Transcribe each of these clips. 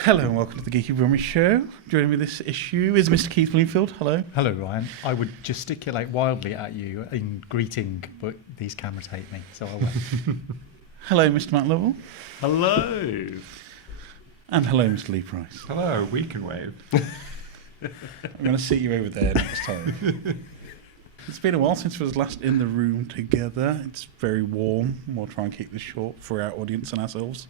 Hello and welcome to the Geeky Brummie show. Joining me this issue is Mr. Keith Bloomfield. Hello. Hello, Ryan. I would gesticulate wildly at you in greeting, but these cameras hate me, so I won't. Hello, Mr. Matt Lovell. Hello. And hello, Mr. Leigh Price. Hello, we can wave. I'm going to sit you over there next time. It's been a while since we was last in the room together. It's very warm. We'll try and keep this short for our audience and ourselves.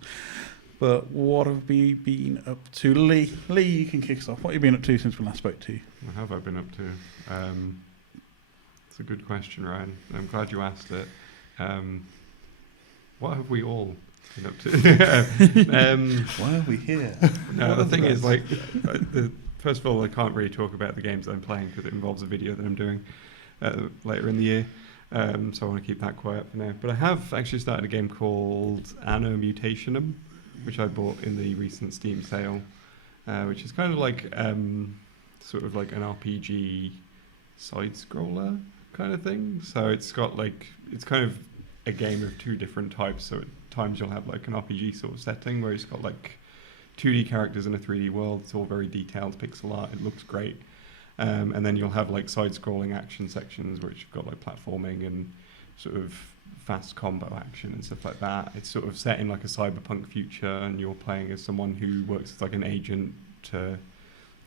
But what have we been up to? Leigh, you can kick us off. What have you been up to since we last spoke to you? What have I been up to? It's a good question, Ryan. I'm glad you asked it. What have we all been up to? Why are we here? No, the thing is, like, first of all, I can't really talk about the games that I'm playing because it involves a video that I'm doing later in the year. So I want to keep that quiet for now. But I have actually started a game called Anno Mutationem, which I bought in the recent Steam sale, which is kind of like sort of like an RPG side-scroller kind of thing. So it's got like, it's kind of a game of two different types. So at times you'll have like an RPG sort of setting where it's got like 2D characters in a 3D world. It's all very detailed pixel art. It looks great. And then you'll have like side-scrolling action sections which have got like platforming and sort of fast combo action and stuff like that. It's sort of set in like a cyberpunk future, and you're playing as someone who works as like an agent to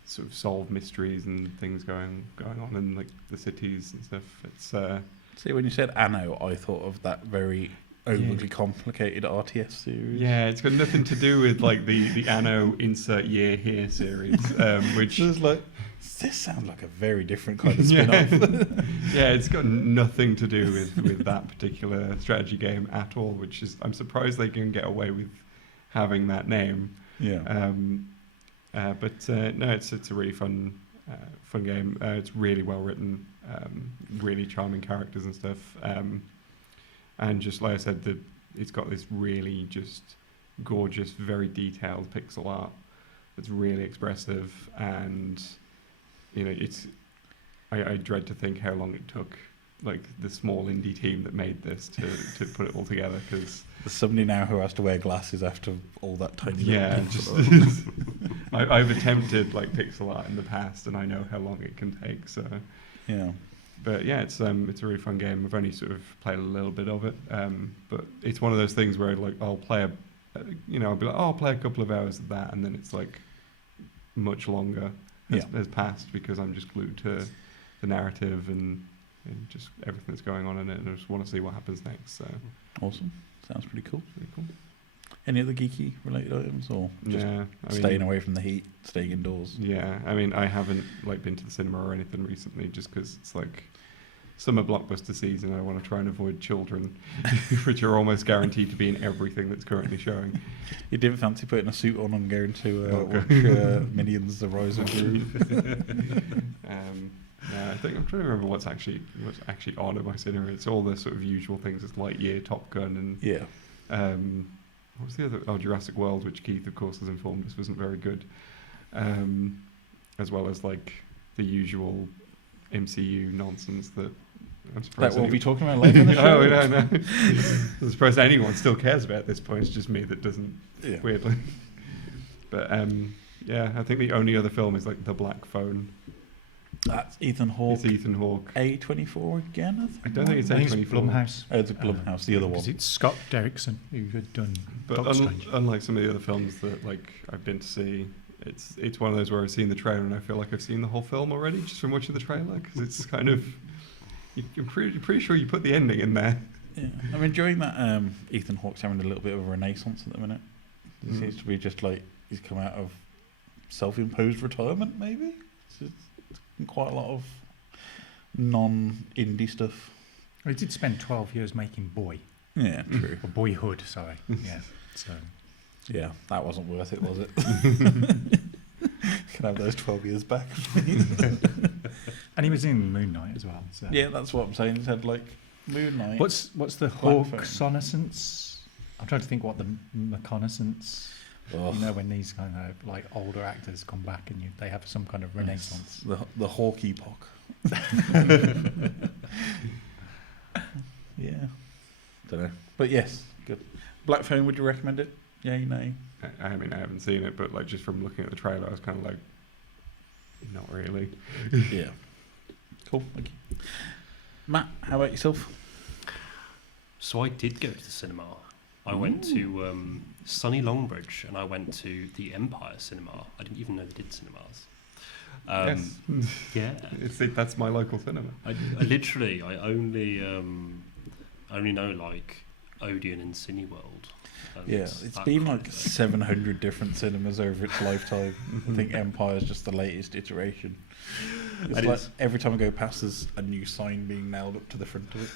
sort of solve mysteries and things going on in like the cities and stuff. It's See, when you said Anno, I thought of that very overly complicated RTS series. Yeah, it's got nothing to do with like the Anno insert year here series, which is like, this sounds like a very different kind of spin-off. Yeah, it's got nothing to do with that particular strategy game at all, which is, I'm surprised they can get away with having that name. Yeah. But no, it's a really fun game. It's really well written, really charming characters and stuff. And just like I said, it's got this really just gorgeous, very detailed pixel art that's really expressive, and you know, I dread to think how long it took, like the small indie team that made this to put it all together, because there's somebody now who has to wear glasses after all that tiny. Yeah, I've attempted like pixel art in the past, and I know how long it can take. So yeah. But yeah, it's a really fun game. I've only sort of played a little bit of it, but it's one of those things where like I'll play I'll be like, oh, I'll play a couple of hours of that, and then it's like much longer has passed because I'm just glued to the narrative and just everything that's going on in it, and I just want to see what happens next. So awesome, sounds pretty cool. Pretty cool. Any other geeky related items, or just staying away from the heat, staying indoors? Yeah, I mean, I haven't like been to the cinema or anything recently, just because it's like summer blockbuster season. I want to try and avoid children, which are almost guaranteed to be in everything that's currently showing. You didn't fancy putting a suit on and going to watch Minions: The Rise of Gru? I think I'm trying to remember what's actually on at my cinema. It's all the sort of usual things. It's Lightyear, Top Gun, and what was the other? Oh, Jurassic World, which Keith, of course, has informed us wasn't very good, as well as like the usual MCU nonsense that I'm surprised that we'll be talking about later in the show. No. I'm surprised anyone still cares about at this point. It's just me that doesn't, weirdly. But I think the only other film is like The Black Phone. That's Ethan Hawke. It's Ethan Hawke. A24 again, I don't think it's A24. Blumhouse. Oh, it's Blumhouse, the other one. It's Scott Derrickson who had done But unlike some of the other films that like I've been to see, it's one of those where I've seen the trailer and I feel like I've seen the whole film already just from watching the trailer, because it's kind of, you're pretty sure you put the ending in there. Yeah, I'm enjoying that Ethan Hawke's having a little bit of a renaissance at the minute. It seems to be just like he's come out of self-imposed retirement, maybe. It's quite a lot of non-indie stuff. He did spend 12 years making Boy. Yeah, true. Or Boyhood, sorry. Yeah. So. Yeah, that wasn't worth it, was it? Can have those 12 years back. And he was in Moon Knight as well. So. Yeah, that's what I'm saying. He said like Moon Knight. What's the Hawkassaince? I'm trying to think what the reconnaissance. Ugh. You know, when these kind of like older actors come back and they have some kind of renaissance. The Hawk epoch. Yeah. Don't know. But yes, good. Black Phone, would you recommend it? Yay, nay. I mean, I haven't seen it, but like just from looking at the trailer, I was kind of like, not really. Yeah. Cool. Thank you. Matt, how about yourself? So I did go to the cinema. I went to sunny Longbridge, and I went to the Empire Cinema. I didn't even know they did cinemas. Yes. Yeah. That's my local cinema. I only know like Odeon and Cineworld. Yeah, it's been like 700 different cinemas over its lifetime. I think Empire's just the latest iteration. It's like every time I go past, there's a new sign being nailed up to the front of it.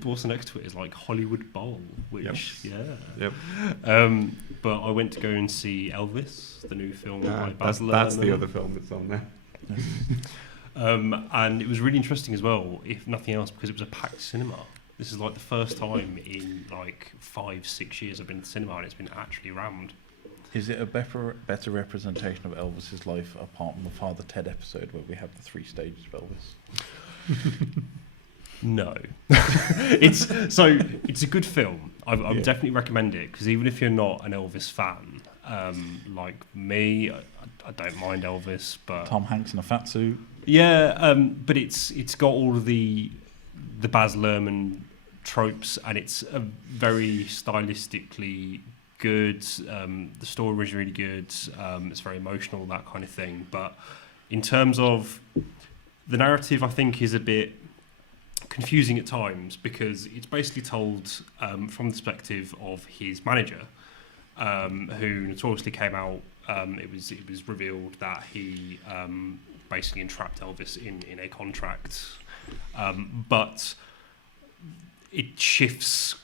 But also next to it is like Hollywood Bowl, which Yep. But I went to go and see Elvis, the new film by Baz Luhrmann. That's the other film that's on there. And it was really interesting as well, if nothing else, because it was a packed cinema. This is like the first time in like 5-6 years I've been to the cinema, and it's been actually rammed. Is it a better representation of Elvis's life apart from the Father Ted episode where we have the 3 stages of Elvis? No. It's a good film. I would definitely recommend it, because even if you're not an Elvis fan, like me, I don't mind Elvis, but Tom Hanks in a fat suit. Yeah, but it's got all of the Baz Luhrmann tropes, and it's a very stylistically good. The story is really good. It's very emotional, that kind of thing. But in terms of the narrative, I think is a bit confusing at times, because it's basically told from the perspective of his manager, who notoriously came out. It was revealed that he basically entrapped Elvis in a contract, but it shifts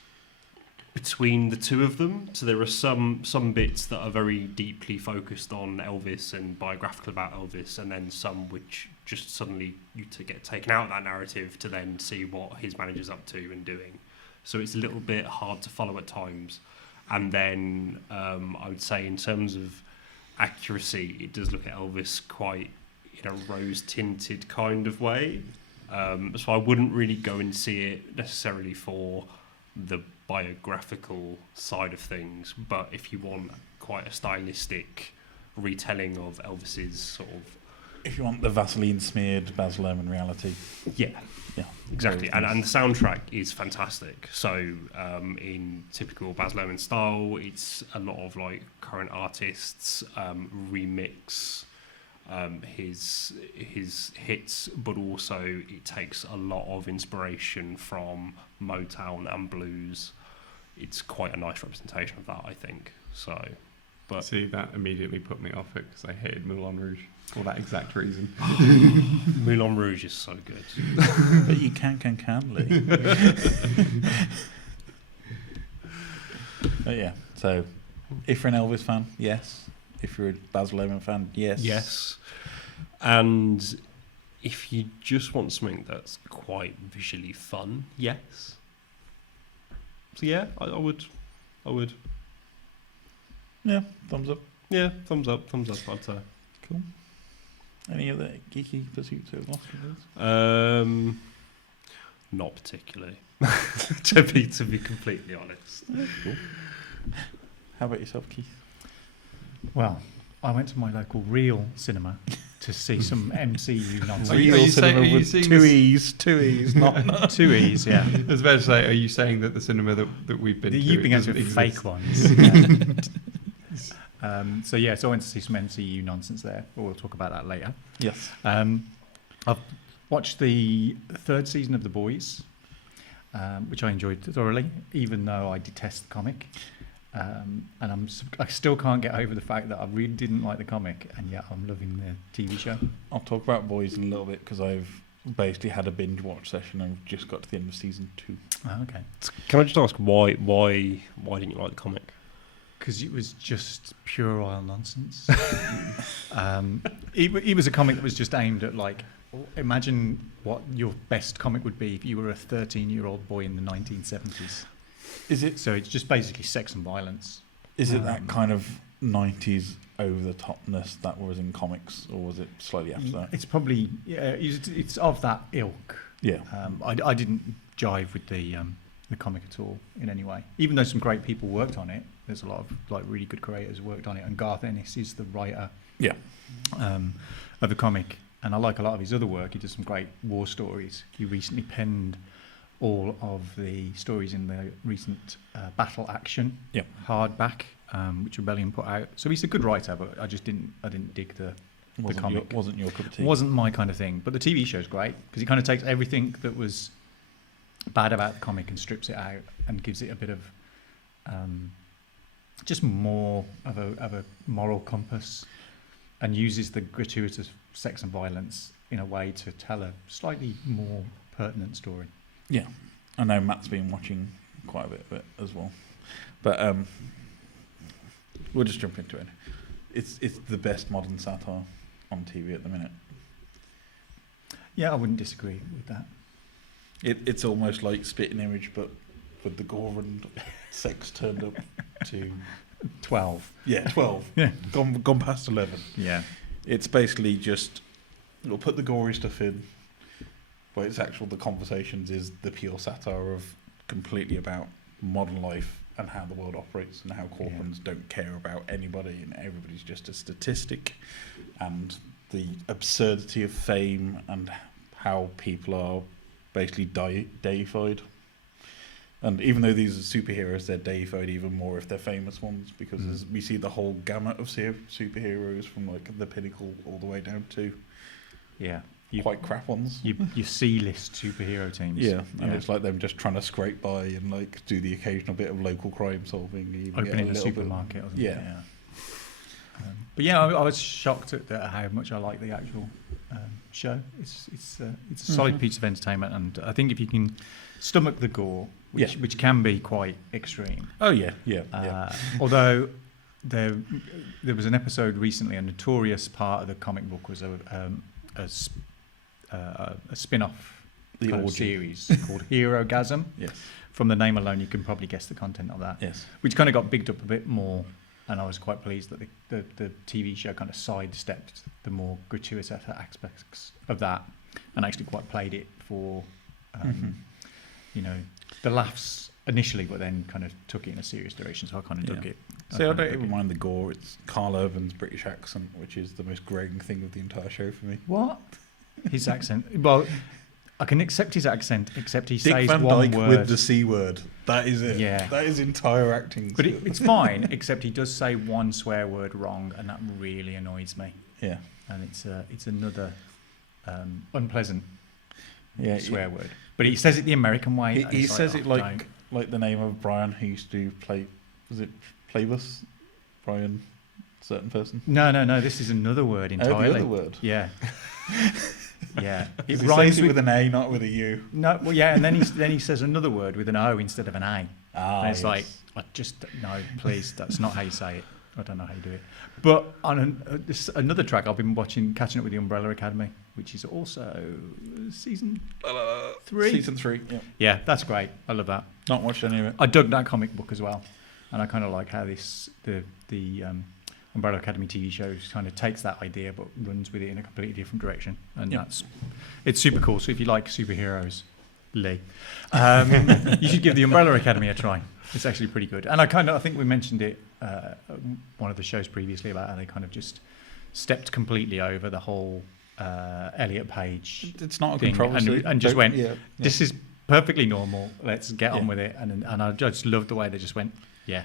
between the two of them. So there are some bits that are very deeply focused on Elvis and biographical about Elvis, and then some which just suddenly get taken out of that narrative to then see what his manager's up to and doing. So it's a little bit hard to follow at times. And then I would say in terms of accuracy, it does look at Elvis quite in a rose-tinted kind of way. So I wouldn't really go and see it necessarily for the biographical side of things, but if you want quite a stylistic retelling of Elvis's sort of... If you want the Vaseline smeared Baz Luhrmann reality. Yeah, exactly. And the soundtrack is fantastic. So in typical Baz Luhrmann style, it's a lot of like current artists remix his hits, but also it takes a lot of inspiration from Motown and blues. It's quite a nice representation of that, I think. So, but see, that immediately put me off it because I hated Moulin Rouge for that exact reason. Moulin Rouge is so good. But you can Lee. But yeah, so if you're an Elvis fan, yes. If you're a Baz Luhrmann fan, yes. Yes. And if you just want something that's quite visually fun, yes. So yeah, I would. Yeah, thumbs up. Yeah, thumbs up, I'd say. Cool. Any other geeky pursuits over the last few days? Not particularly. to be completely honest. Cool. How about yourself, Keith? Well, I went to my local real cinema to see some MCU nonsense. Real cinema with two E's, not two E's, yeah. I was about to say, are you saying that the cinema that we've been to... You've been going to exist? fake ones. Yeah. So I went to see some MCU nonsense there. We'll talk about that later. Yes. I've watched the 3rd season of The Boys, which I enjoyed thoroughly, even though I detest the comic. And I still can't get over the fact that I really didn't like the comic, and yet I'm loving the TV show. I'll talk about Boys in a little bit because I've basically had a binge watch session and just got to the end of season 2. Oh, okay. Can I just ask why didn't you like the comic? Because it was just pure oil nonsense. It was a comic that was just aimed at, like, imagine what your best comic would be if you were a 13-year-old boy in the 1970s. Is it? So it's just basically sex and violence. Is it that kind of 90s over-the-topness that was in comics, or was it slightly after that? It's probably, it's of that ilk. Yeah. I didn't jive with the the comic at all in any way. Even though some great people worked on it, there's a lot of like really good creators worked on it, and Garth Ennis is the writer of the comic, and I like a lot of his other work. He does some great war stories. He recently penned all of the stories in the recent Battle Action hardback, which Rebellion put out. So he's a good writer, but I didn't dig the comic. Wasn't your cup of tea. Wasn't my kind of thing. But the TV show's great because he kind of takes everything that was bad about the comic and strips it out and gives it a bit of just more of a moral compass, and uses the gratuitous sex and violence in a way to tell a slightly more pertinent story. Yeah, I know Matt's been watching quite a bit of it as well, but we'll just jump into it. It's the best modern satire on TV at the minute. Yeah, I wouldn't disagree with that. It's almost like Spitting Image, but with the gore and sex turned up to 12. Yeah, 12. Yeah, Gone past 11. yeah. It's basically just it'll put the gory stuff in, but it's the conversations is the pure satire of completely about modern life and how the world operates and how corporate don't care about anybody and everybody's just a statistic, and the absurdity of fame and how people are basically deified. And even though these are superheroes, they're deified even more if they're famous ones, because as we see the whole gamut of superheroes from like the pinnacle all the way down to quite crap ones. You C-list superhero teams. Yeah, and it's like them just trying to scrape by and like do the occasional bit of local crime solving. Even Opening a supermarket or something. Yeah. But yeah, I was shocked at how much I like the actual show. It's a solid piece of entertainment, and I think if you can stomach the gore, which can be quite extreme. Oh yeah. Although there was an episode recently, a notorious part of the comic book was a spin-off kind of series called Herogasm. Yes. From the name alone, you can probably guess the content of that. Yes. Which kind of got bigged up a bit more, and I was quite pleased that the TV show kind of sidestepped the more gratuitous aspects of that, and actually quite played it for, the laughs initially, but then kind of took it in a serious direction. So I kind of dug it. So I don't even mind the gore. It's Carl Urban's British accent, which is the most grating thing of the entire show for me. What? His accent? Well, I can accept his accent, except he Dick says Van one Dyke word with the C word. That is it. Yeah. That is entire acting. But it's fine, except he does say one swear word wrong, and that really annoys me. Yeah. And it's another unpleasant swear word. But he says it the American way. He says it like the name of Brian who used to play. Was it Playbus? Brian, certain person. No. This is another word entirely. Oh, the other word. Yeah. Yeah. It rhymes with an A, not with a U. No. Well, yeah. And then he says another word with an O instead of an A. And it's like, no, please, that's not how you say it. I don't know how you do it. But on another track, I've been catching up with the Umbrella Academy, which is also season 3. Season 3, yeah. Yeah, that's great. I love that. Not watched any of it. I dug that comic book as well, and I kind of like how the Umbrella Academy TV show kind of takes that idea but runs with it in a completely different direction, and it's super cool. So if you like superheroes, Leigh, you should give the Umbrella Academy a try. It's actually pretty good, and I think we mentioned it one of the shows previously about how they kind of just stepped completely over the whole Elliot Page. It's not a thing controversy, and just went. This is perfectly normal. Let's get on with it, and I just loved the way they just went. Yeah,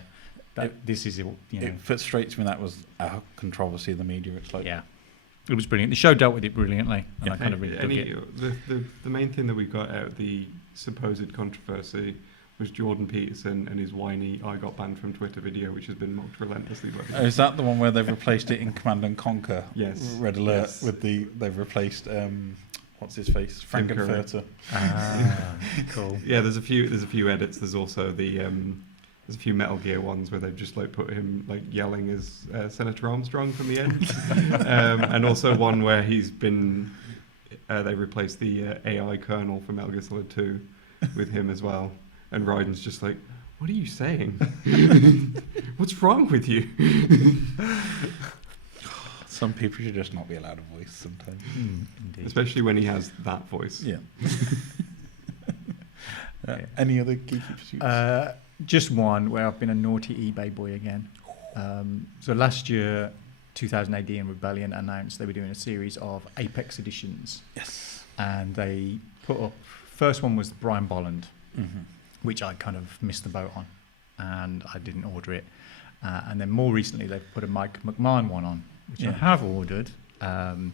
this is it. It frustrates me that was a controversy in the media. It's like it was brilliant. The show dealt with it brilliantly, and I kind of really dug it. The main thing that we got out of the supposed controversy was Jordan Peterson and his whiny "I got banned from Twitter" video, which has been mocked relentlessly by is that the one where they've replaced it in Command and Conquer? Yes. Red Alert with they've replaced what's his face? Frankenfurter. Cool. Yeah, there's a few edits. There's also there's a few Metal Gear ones where they've just like put him like yelling as Senator Armstrong from the end, and also one where he's been they replaced the AI Colonel from Metal Gear Solid 2 with him as well. And Raiden's just like, what are you saying? What's wrong with you? Some people should just not be allowed a voice sometimes. Especially when he has that voice. Yeah. Any other geeky pursuits? Just one where I've been a naughty eBay boy again. So last year, 2000 AD and Rebellion announced they were doing a series of Apex editions. Yes. And they put up, first one was Brian Bolland, Mm-hmm. which I kind of missed the boat on, and I didn't order it. And then more recently, they've put a Mike McMahon one on, which I have ordered. And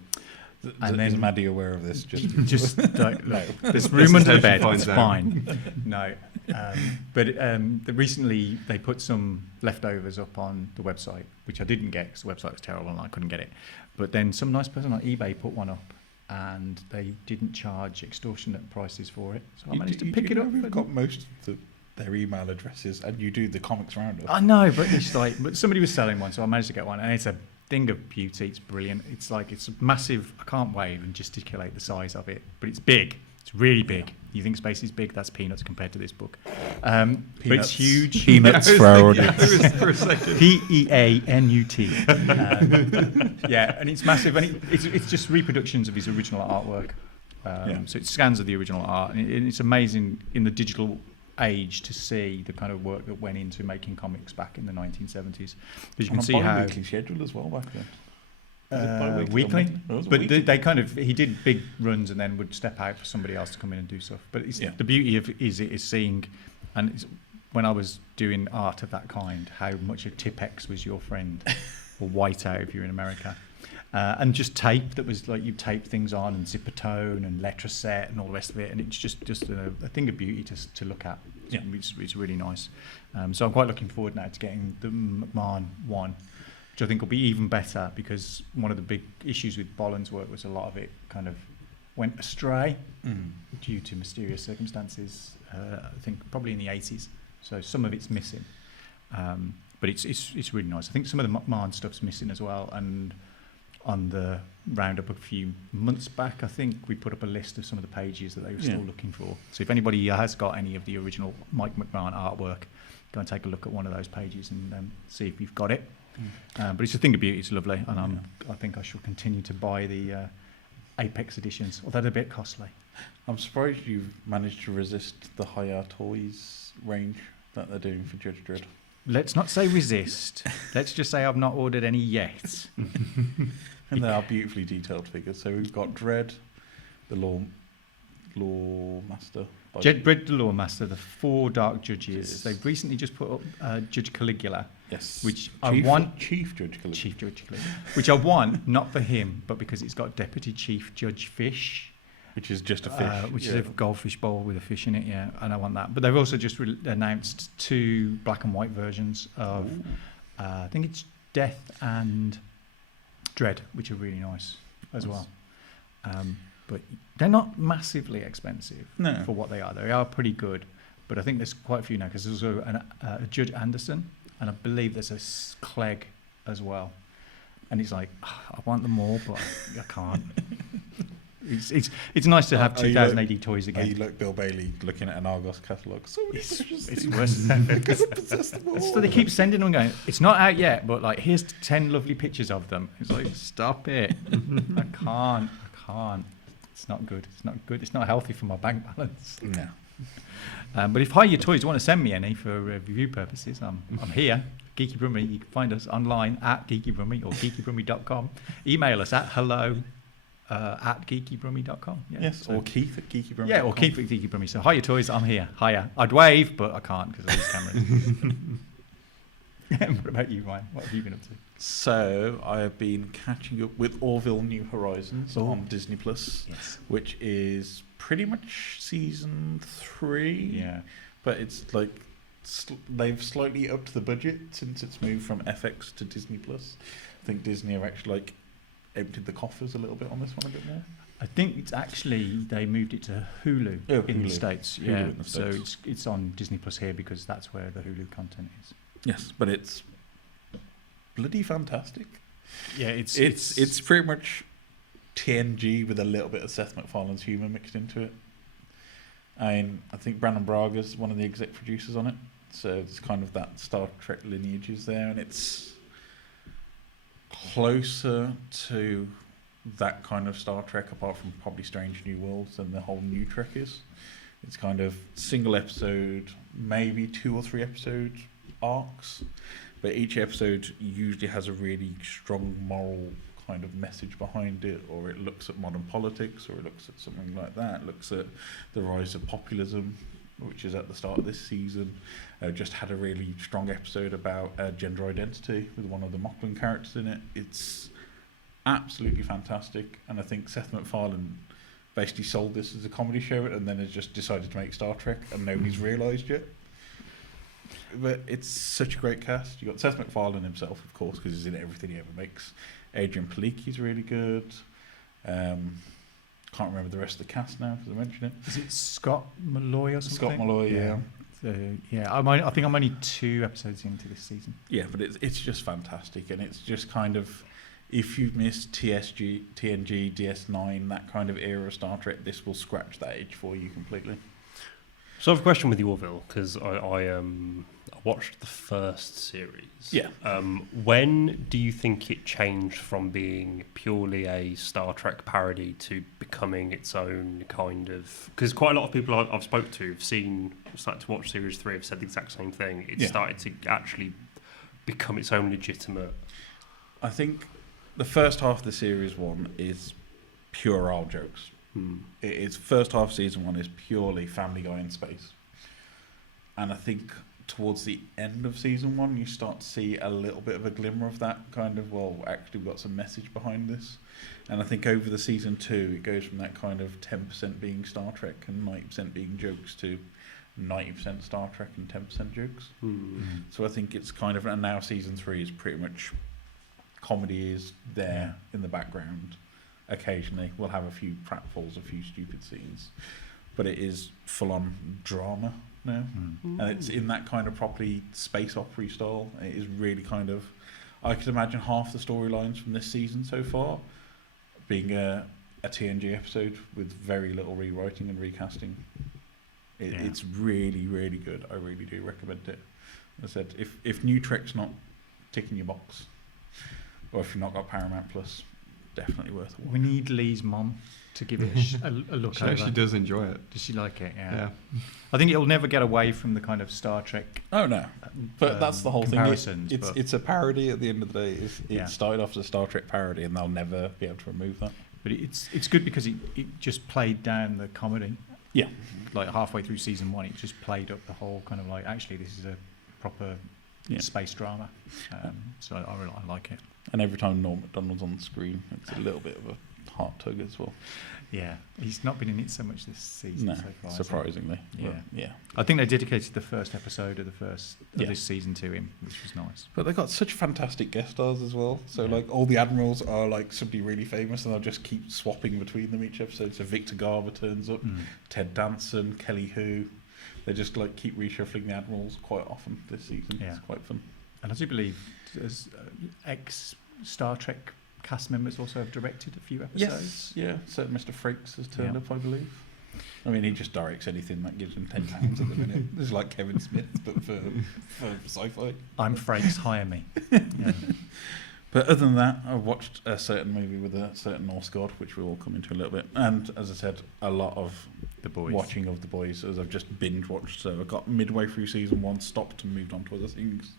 Is then Maddie aware of this? just like, No. there's room under the how she bed. finds It's out. fine. No, recently they put some leftovers up on the website, which I didn't get because the website was terrible and I couldn't get it. But then some nice person on eBay put one up, and they didn't charge extortionate prices for it, so I managed to pick it up. We've got most of their email addresses, and you do the comics roundup. I know, but it's like, but somebody was selling one, so I managed to get one, and it's a thing of beauty. It's brilliant. It's like, it's massive. I can't wave and gesticulate the size of it, but it's big. It's really big. You think space is big? That's peanuts compared to this book. But it's huge. Peanuts for our audience. For a second. Peanut. Yeah, and it's massive, and it's just reproductions of his original artwork. So it's scans of the original art, and it's amazing in the digital age to see the kind of work that went into making comics back in the 1970s. Because you can see how weekly schedule as well back then. weekly, but weekly. they kind of, he did big runs and then would step out for somebody else to come in and do stuff. But the beauty of it is seeing, and when I was doing art of that kind, how much a Tipex was your friend, or whiteout if you're in America, and just tape that was like, you tape things on, and zipper tone and letraset and all the rest of it, and it's just a thing of beauty to look at. It's really nice. So I'm quite looking forward now to getting the McMahon one, which I think will be even better, because one of the big issues with Bolland's work was a lot of it kind of went astray due to mysterious circumstances, I think probably in the 80s. So some of it's missing. But it's really nice. I think some of the McMahon stuff's missing as well. And on the roundup a few months back, I think we put up a list of some of the pages that they were still looking for. So if anybody has got any of the original Mike McMahon artwork, go and take a look at one of those pages and see if you've got it. But it's a thing of beauty. It's lovely, and I think I shall continue to buy the Apex editions, although they're a bit costly. I'm surprised you've managed to resist the Higher Toys range that they're doing for Judge Dredd. Let's not say resist. Let's just say I've not ordered any yet. And they are beautifully detailed figures. So we've got Dredd, the Law Master. Dredd the Law Master, the 4 Dark Judges. They've recently just put up Judge Caligula. Yes. Which Chief Judge Caligula. Chief Judge Caligula. Which I want, not for him, but because it's got Deputy Chief Judge Fish. Which is just a fish. Which is a goldfish bowl with a fish in it, and I want that. But they've also just announced 2 black and white versions of, I think it's Death and Dread, which are really nice as well. But they're not massively expensive for what they are. They are pretty good, but I think there's quite a few now, because there's also a Judge Anderson, and I believe there's a Clegg as well. And it's like, I want them all, but I can't. It's nice to have 2000 AD toys again. You look Bill Bailey looking at an Argos catalogue. So it's worse than ever. So they keep sending them going, it's not out yet, but like, here's 10 lovely pictures of them. It's like, stop it. I can't. It's not good. It's not healthy for my bank balance. No. But if Hire Your Toys want to send me any for review purposes, I'm here. Geeky Brummie. You can find us online at Geeky Brummie or geekybrummie.com. Email us at hello at geekybrummie.com. Or Keith at geekybrummie.com. Yeah, or Keith at Geeky Brummie. So Hire Your Toys, I'm here. Hiya. I'd wave, but I can't because of these cameras. What about you, Ryan? What have you been up to? So I have been catching up with Orville New Horizons on Disney Plus, which is pretty much season 3. Yeah, but it's like they've slightly upped the budget since it's moved from FX to Disney Plus. I think Disney have actually like emptied the coffers a little bit on this one a bit more. I think it's actually they moved it to Hulu in the States. Hulu in the States. So it's on Disney Plus here because that's where the Hulu content is. Yes, but it's bloody fantastic. Yeah, it's pretty much TNG with a little bit of Seth MacFarlane's humour mixed into it. I think Brandon Braga's one of the exec producers on it, so it's kind of that Star Trek lineage is there, and it's closer to that kind of Star Trek, apart from probably Strange New Worlds, than the whole New Trek is. It's kind of single episode, maybe 2 or 3 episode arcs, but each episode usually has a really strong moral kind of message behind it, or it looks at modern politics, or it looks at something like that. It looks at the rise of populism, which is at the start of this season. Just had a really strong episode about gender identity with one of the Mocklin characters in it. It's absolutely fantastic, and I think Seth MacFarlane basically sold this as a comedy show and then has just decided to make Star Trek, and nobody's realised yet. But it's such a great cast. You got Seth MacFarlane himself, of course, because he's in everything he ever makes. Adrian Paliki's really good. Can't remember the rest of the cast now because I mentioned it. Is it Scott Malloy or something? Scott Malloy, yeah. So, yeah, I think I'm only 2 episodes into this season. Yeah, but it's just fantastic, and it's just kind of, if you've missed TSG, TNG, DS9, that kind of era of Star Trek, this will scratch that itch for you completely. So I have a question with you, Orville, because I watched the first series. Yeah. When do you think it changed from being purely a Star Trek parody to becoming its own kind of... Because quite a lot of people I've spoke to have started to watch Series 3, have said the exact same thing. It started to actually become its own legitimate... I think the first half of the Series 1 is pure RAL jokes. It is, first half of Season 1 is purely Family Guy in space. And I think towards the end of Season 1, you start to see a little bit of a glimmer of that kind of, well, actually we've got some message behind this. And I think over the Season 2, it goes from that kind of 10% being Star Trek and 90% being jokes to 90% Star Trek and 10% jokes. So I think it's kind of, and now Season 3 is pretty much, comedy is there in the background. Occasionally we'll have a few pratfalls, a few stupid scenes, but it is full-on drama now, and it's in that kind of properly space opera style. It is really kind of, I could imagine half the storylines from this season so far being a TNG episode with very little rewriting and recasting. It's really, really good. I really do recommend it. As I said, if New Trek's not ticking your box, or if you've not got Paramount Plus, definitely worth a watch. We need Leigh's mum to give it a look She over. actually does enjoy it. Does she like it? Yeah. I think it'll never get away from the kind of Star Trek. Oh no, but that's the whole thing. It's a parody at the end of the day. It Yeah. started off as a Star Trek parody, and they'll never be able to remove that. But it's good because it just played down the comedy. Yeah. Like halfway through Season 1, it just played up the whole kind of like, actually this is a proper space drama. So I like it. And every time Norm Macdonald's on the screen, it's a little bit of a heart tug as well. Yeah, he's not been in it so much this season No, so far. surprisingly. Yeah. But, yeah. I think they dedicated the first episode of Yeah. this season to him, which was nice. But they've got such fantastic guest stars as well. So like all the admirals are like somebody really famous, and they'll just keep swapping between them each episode. So Victor Garber turns up, Ted Danson, Kelly Hu. They just like keep reshuffling the admirals quite often this season. Yeah. It's quite fun. And I do believe ex-Star Trek cast members also have directed a few episodes. Yes, yeah. So Mr. Frakes has turned Yeah. up, I believe. I mean, he just directs anything that gives him £10 at the minute. It's like Kevin Smith, but for sci-fi. I'm Frakes, hire me. Yeah. But other than that, I watched a certain movie with a certain Norse god, which we will come into a little bit. And as I said, a lot of The Boys. watching of The Boys, as I've just binge watched. So I got midway through Season 1, stopped and moved on to other things.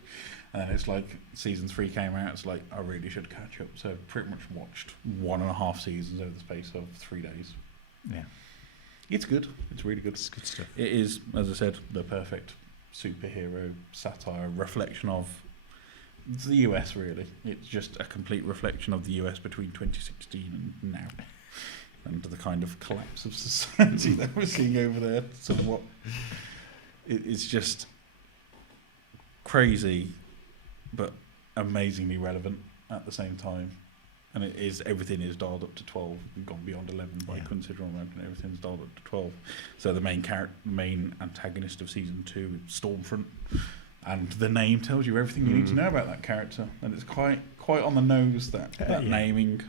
And it's like Season 3 came out, it's like I really should catch up. So pretty much watched 1.5 seasons over the space of 3 days. Yeah, It's good. It's really good. it's good stuff. It is, as I said, the perfect superhero satire reflection of the US, really. It's just a complete reflection of the US between 2016 and now. And the kind of collapse of society that we're seeing over there. Somewhat. It's just crazy, but amazingly relevant at the same time. And it is, everything is dialed up to 12. We've gone beyond 11 by considerable amount, and everything's dialed up to 12. So the main antagonist of Season 2 is Stormfront. And the name tells you everything you need to know about that character. And it's quite on the nose, that naming,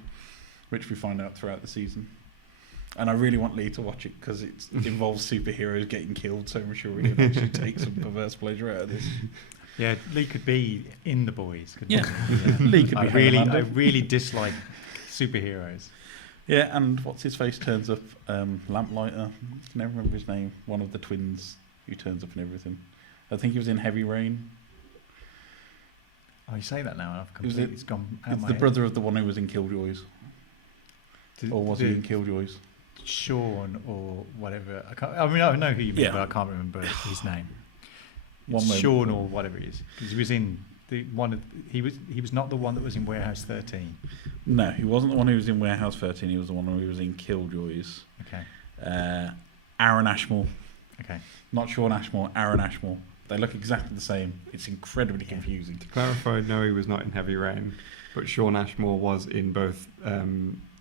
which we find out throughout the season. And I really want Leigh to watch it because it involves superheroes getting killed, so I'm sure he'll actually take some perverse pleasure out of this. Yeah, Leigh could be in The Boys. Yeah. Leigh could be I really dislike superheroes. Yeah, and what's his face turns up, Lamplighter. I can never remember his name. One of the twins who turns up and everything. I think he was in Heavy Rain. Oh, you say that now, and I've Was completely it's gone out It's my the head. brother of the one who was in Killjoys. Or was he in Killjoys? Sean or whatever. I know who you mean, Yeah. but I can't remember his name. One It's moment. Sean or whatever it is, because he was in the one. He was not the one that was in Warehouse 13. No, he wasn't the one who was in Warehouse 13. He was the one who was in Killjoys. Okay. Aaron Ashmore. Okay. Not Sean Ashmore, Aaron Ashmore. They look exactly the same. It's incredibly confusing. To clarify, no, he was not in Heavy Rain, but Sean Ashmore was in both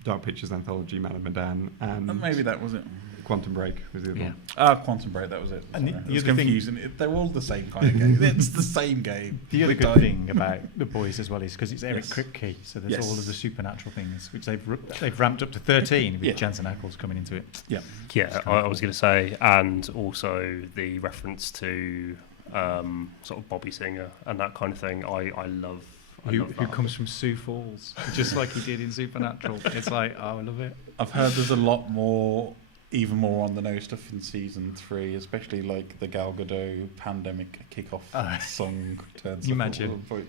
Dark Pictures Anthology, Man of Medan, and Maybe that was it. Quantum Break was the other Yeah. one. Quantum Break, that was it. And Sorry. the It was other thing- confusing. They're all the same kind of game. It's the same game. The other With good dice. thing about the boys as well is because it's Eric Yes. Kripke, so there's Yes. all of the supernatural things which they've ramped up to 13 with Yeah. Jansen Ackles coming into it. Yeah. Yeah, I was going to say, and also the reference to sort of Bobby Singer and that kind of thing. I love. Who that. comes from Sioux Falls, just like he did in Supernatural. It's like, oh, I love it. I've heard there's a lot more, even more on the nose stuff in season 3, especially like the Gal Gadot pandemic kickoff song. Turns You up imagine. at one point.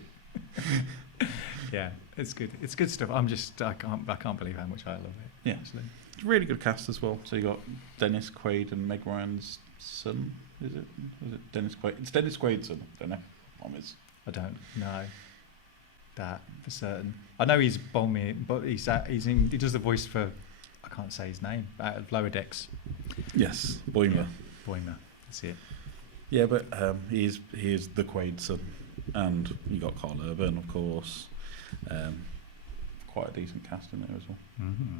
Yeah, it's good. It's good stuff. I can't believe how much I love it. Yeah. actually. It's a really good cast as well. So you got Dennis Quaid and Meg Ryan's son. Is it Dennis Quaid? It's Dennis Quaid's son. Don't know. Mom is. I don't know that for certain. I know he's Balmy, but he does the voice for, I can't say his name, out of Lower Decks. Yes, Boimler. Boimler, that's it. Yeah, but he is the Quaid son, and you got Carl Urban, of course. Quite a decent cast in there as well. Mm-hmm.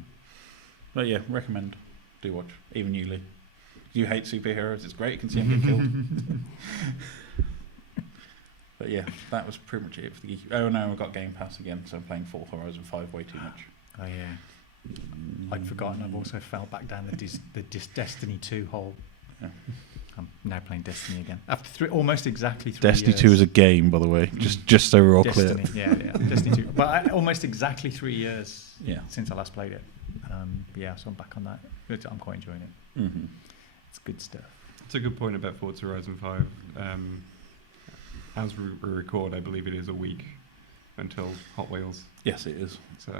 But yeah, recommend. Do watch. Even you, Leigh. You hate superheroes. It's great. You can see them get killed. But yeah, that was pretty much it for the Geeky. Oh no, I've got Game Pass again, so I'm playing Forza Horizon 5 way too much. Oh yeah, I'd forgotten. I've also fell back down the Destiny 2 hole. Yeah. I'm now playing Destiny again after almost exactly 3 Destiny years. 2 is a game, by the way. Just so we're all Destiny, clear. yeah, Destiny 2. But almost exactly 3 years Yeah. since I last played it. Yeah, so I'm back on that. I'm quite enjoying it. Mm-hmm. It's good stuff. It's a good point about Forza Horizon 5. As we record, I believe it is a week until Hot Wheels. Yes, it is. So,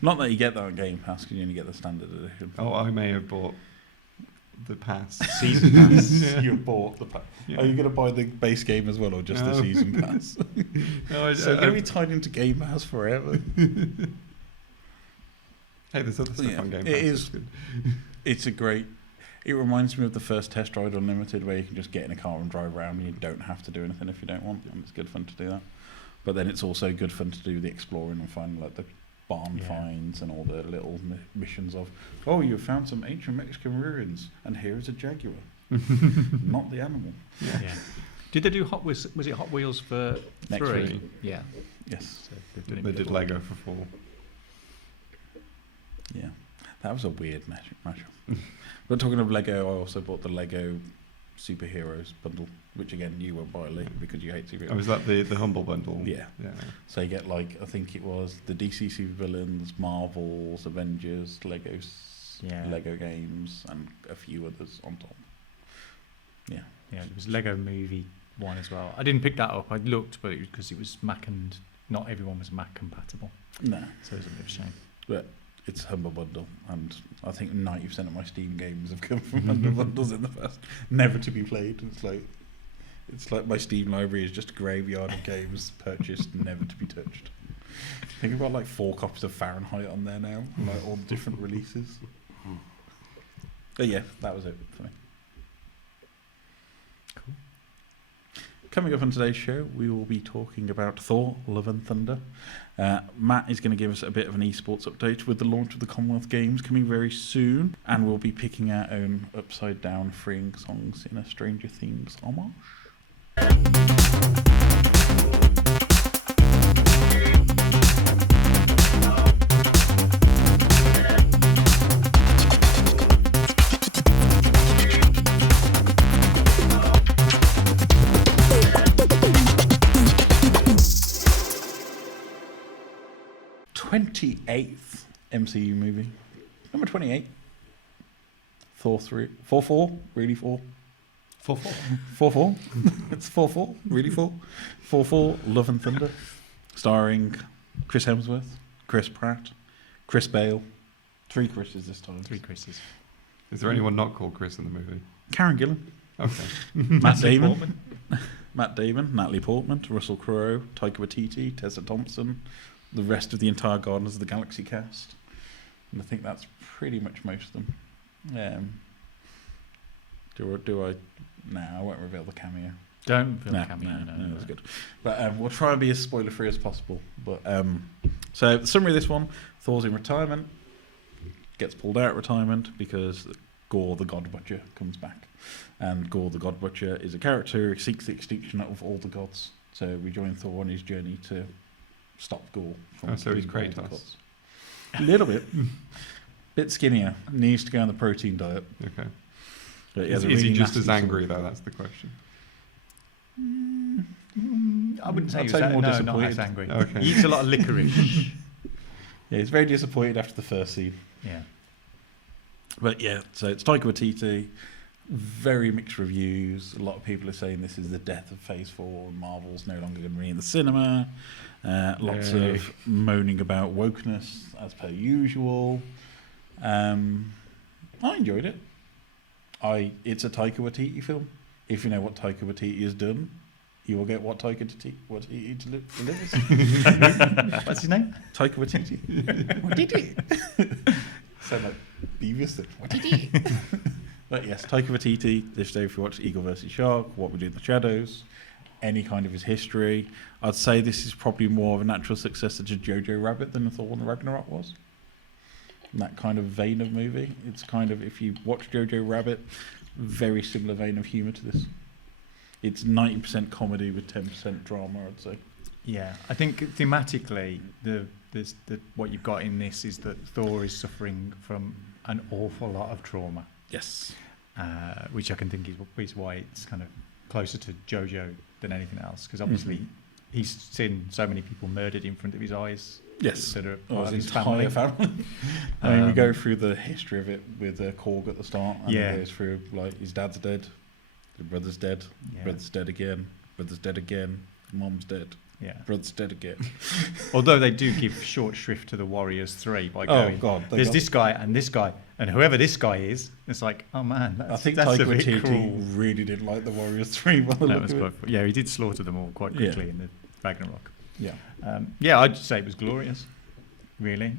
Not that you get that on Game Pass, because you only get the standard edition. I may have bought the pass. Season pass. Yeah. You bought the pass. Yeah. Are you going to buy the base game as well, or just the No. season pass? No, So you're going to be tied into Game Pass forever. Hey, there's other stuff Yeah, on Game it Pass. is. It's good. It's a great. It reminds me of the first Test Ride Unlimited, where you can just get in a car and drive around, and you don't have to do anything if you don't want, and it's good fun to do that. But then it's also good fun to do the exploring and finding like the barn Yeah. finds and all the little missions of, oh, you've found some ancient Mexican ruins, and here is a jaguar, not the animal. Yeah. Did they do Hot Wheels? Was it Hot Wheels for Next 3? week. Yeah. Yes. So they've done it They did before. Lego for 4. Yeah, that was a weird matchup. But talking of Lego, I also bought the Lego Superheroes bundle, which again you won't buy, Leigh, because you hate superheroes. Oh, is that the Humble Bundle? Yeah. Yeah. So you get like, I think it was the DC Supervillains, Marvels, Avengers, Yeah. Lego games, and a few others on top. Yeah. Yeah, it was Lego Movie 1 as well. I didn't pick that up. I looked, but it was because it was Mac and not everyone was Mac compatible. No, So it was a bit of a shame. but it's Humble Bundle, and I think 90% of my Steam games have come from Humble Bundles in the past, never to be played. It's like my Steam library is just a graveyard of games purchased, never to be touched. I think I've got like 4 copies of Fahrenheit on there now, like all the different releases. But yeah, that was it for me. Cool. Coming up on today's show, we will be talking about Thor, Love and Thunder. Matt is going to give us a bit of an esports update with the launch of the Commonwealth Games coming very soon, and we'll be picking our own upside down freeing songs in a Stranger Things homage. 28th MCU movie. Number 28. Thor 3. 4-4? Really 4? 4-4. 4-4? It's 4-4? Really 4? 4-4, Love and Thunder. Starring Chris Hemsworth, Chris Pratt, Chris Bale. 3 Chris's this time. 3 Chris's. Is there anyone not called Chris in the movie? Karen Gillan. Okay. Matt Damon. Matt Damon, Natalie Portman, Russell Crowe, Taika Waititi, Tessa Thompson, the rest of the entire Guardians of the Galaxy cast. And I think that's pretty much most of them. Do I? No, I won't reveal the cameo. Don't feel No, cameo. no, that's good. But we'll try and be as spoiler free as possible. But so the summary of this one: Thor's in retirement, gets pulled out of retirement because Gore the God Butcher comes back, and Gore the God Butcher is a character who seeks the extinction of all the gods. So we join Thor on his journey to stop Gore from So he's killing all the Kratos. gods. A little bit skinnier. Needs to go on the protein diet. Okay. But Is he just as angry though? That's the question. I wouldn't say I'd he say was more not disappointed. as angry. Okay. He eats a lot of licorice. Yeah, he's very disappointed after the first scene. Yeah. But yeah, so it's Taika Waititi. Very mixed reviews. A lot of people are saying this is the death of Phase 4 and Marvel's no longer going to be in the cinema. Lots Yay. of moaning about wokeness as per usual. I enjoyed it. It's a Taika Waititi film. If you know what Taika Waititi has done, you will get what Taika Waititi delivers. What's his name? Taika Waititi. What did he? Sound like Beavis then. What did he? But yes, Taika Waititi. This day, if you watch Eagle vs Shark, What We Do in the Shadows, any kind of his history, I'd say this is probably more of a natural successor to Jojo Rabbit than Thor and Ragnarok was. In that kind of vein of movie, it's kind of, if you watch Jojo Rabbit, very similar vein of humour to this. It's 90% comedy with 10% drama, I'd say. Yeah, I think thematically, what you've got in this is that Thor is suffering from an awful lot of trauma, Yes. which I can think is why it's kind of closer to Jojo than anything else, because obviously he's seen so many people murdered in front of his eyes. Yes. That are Or part his of his family. entire family. I mean, we go through the history of it with Korg at the start, and Yeah. it goes through, like, his dad's dead, his brother's dead, Yeah. brother's dead again, brother's dead again, mom's dead, Yeah. brother's dead again. Although they do give short shrift to the Warriors 3 by going, God. there's this guy, and whoever this guy is, it's like, oh man, I think that's a Taika bit Waititi cruel. really didn't like the Warriors 3 by the That look was of it. quite, yeah, he did slaughter them all quite Yeah. quickly in the Ragnarok. Yeah. Yeah, I'd say it was glorious, really.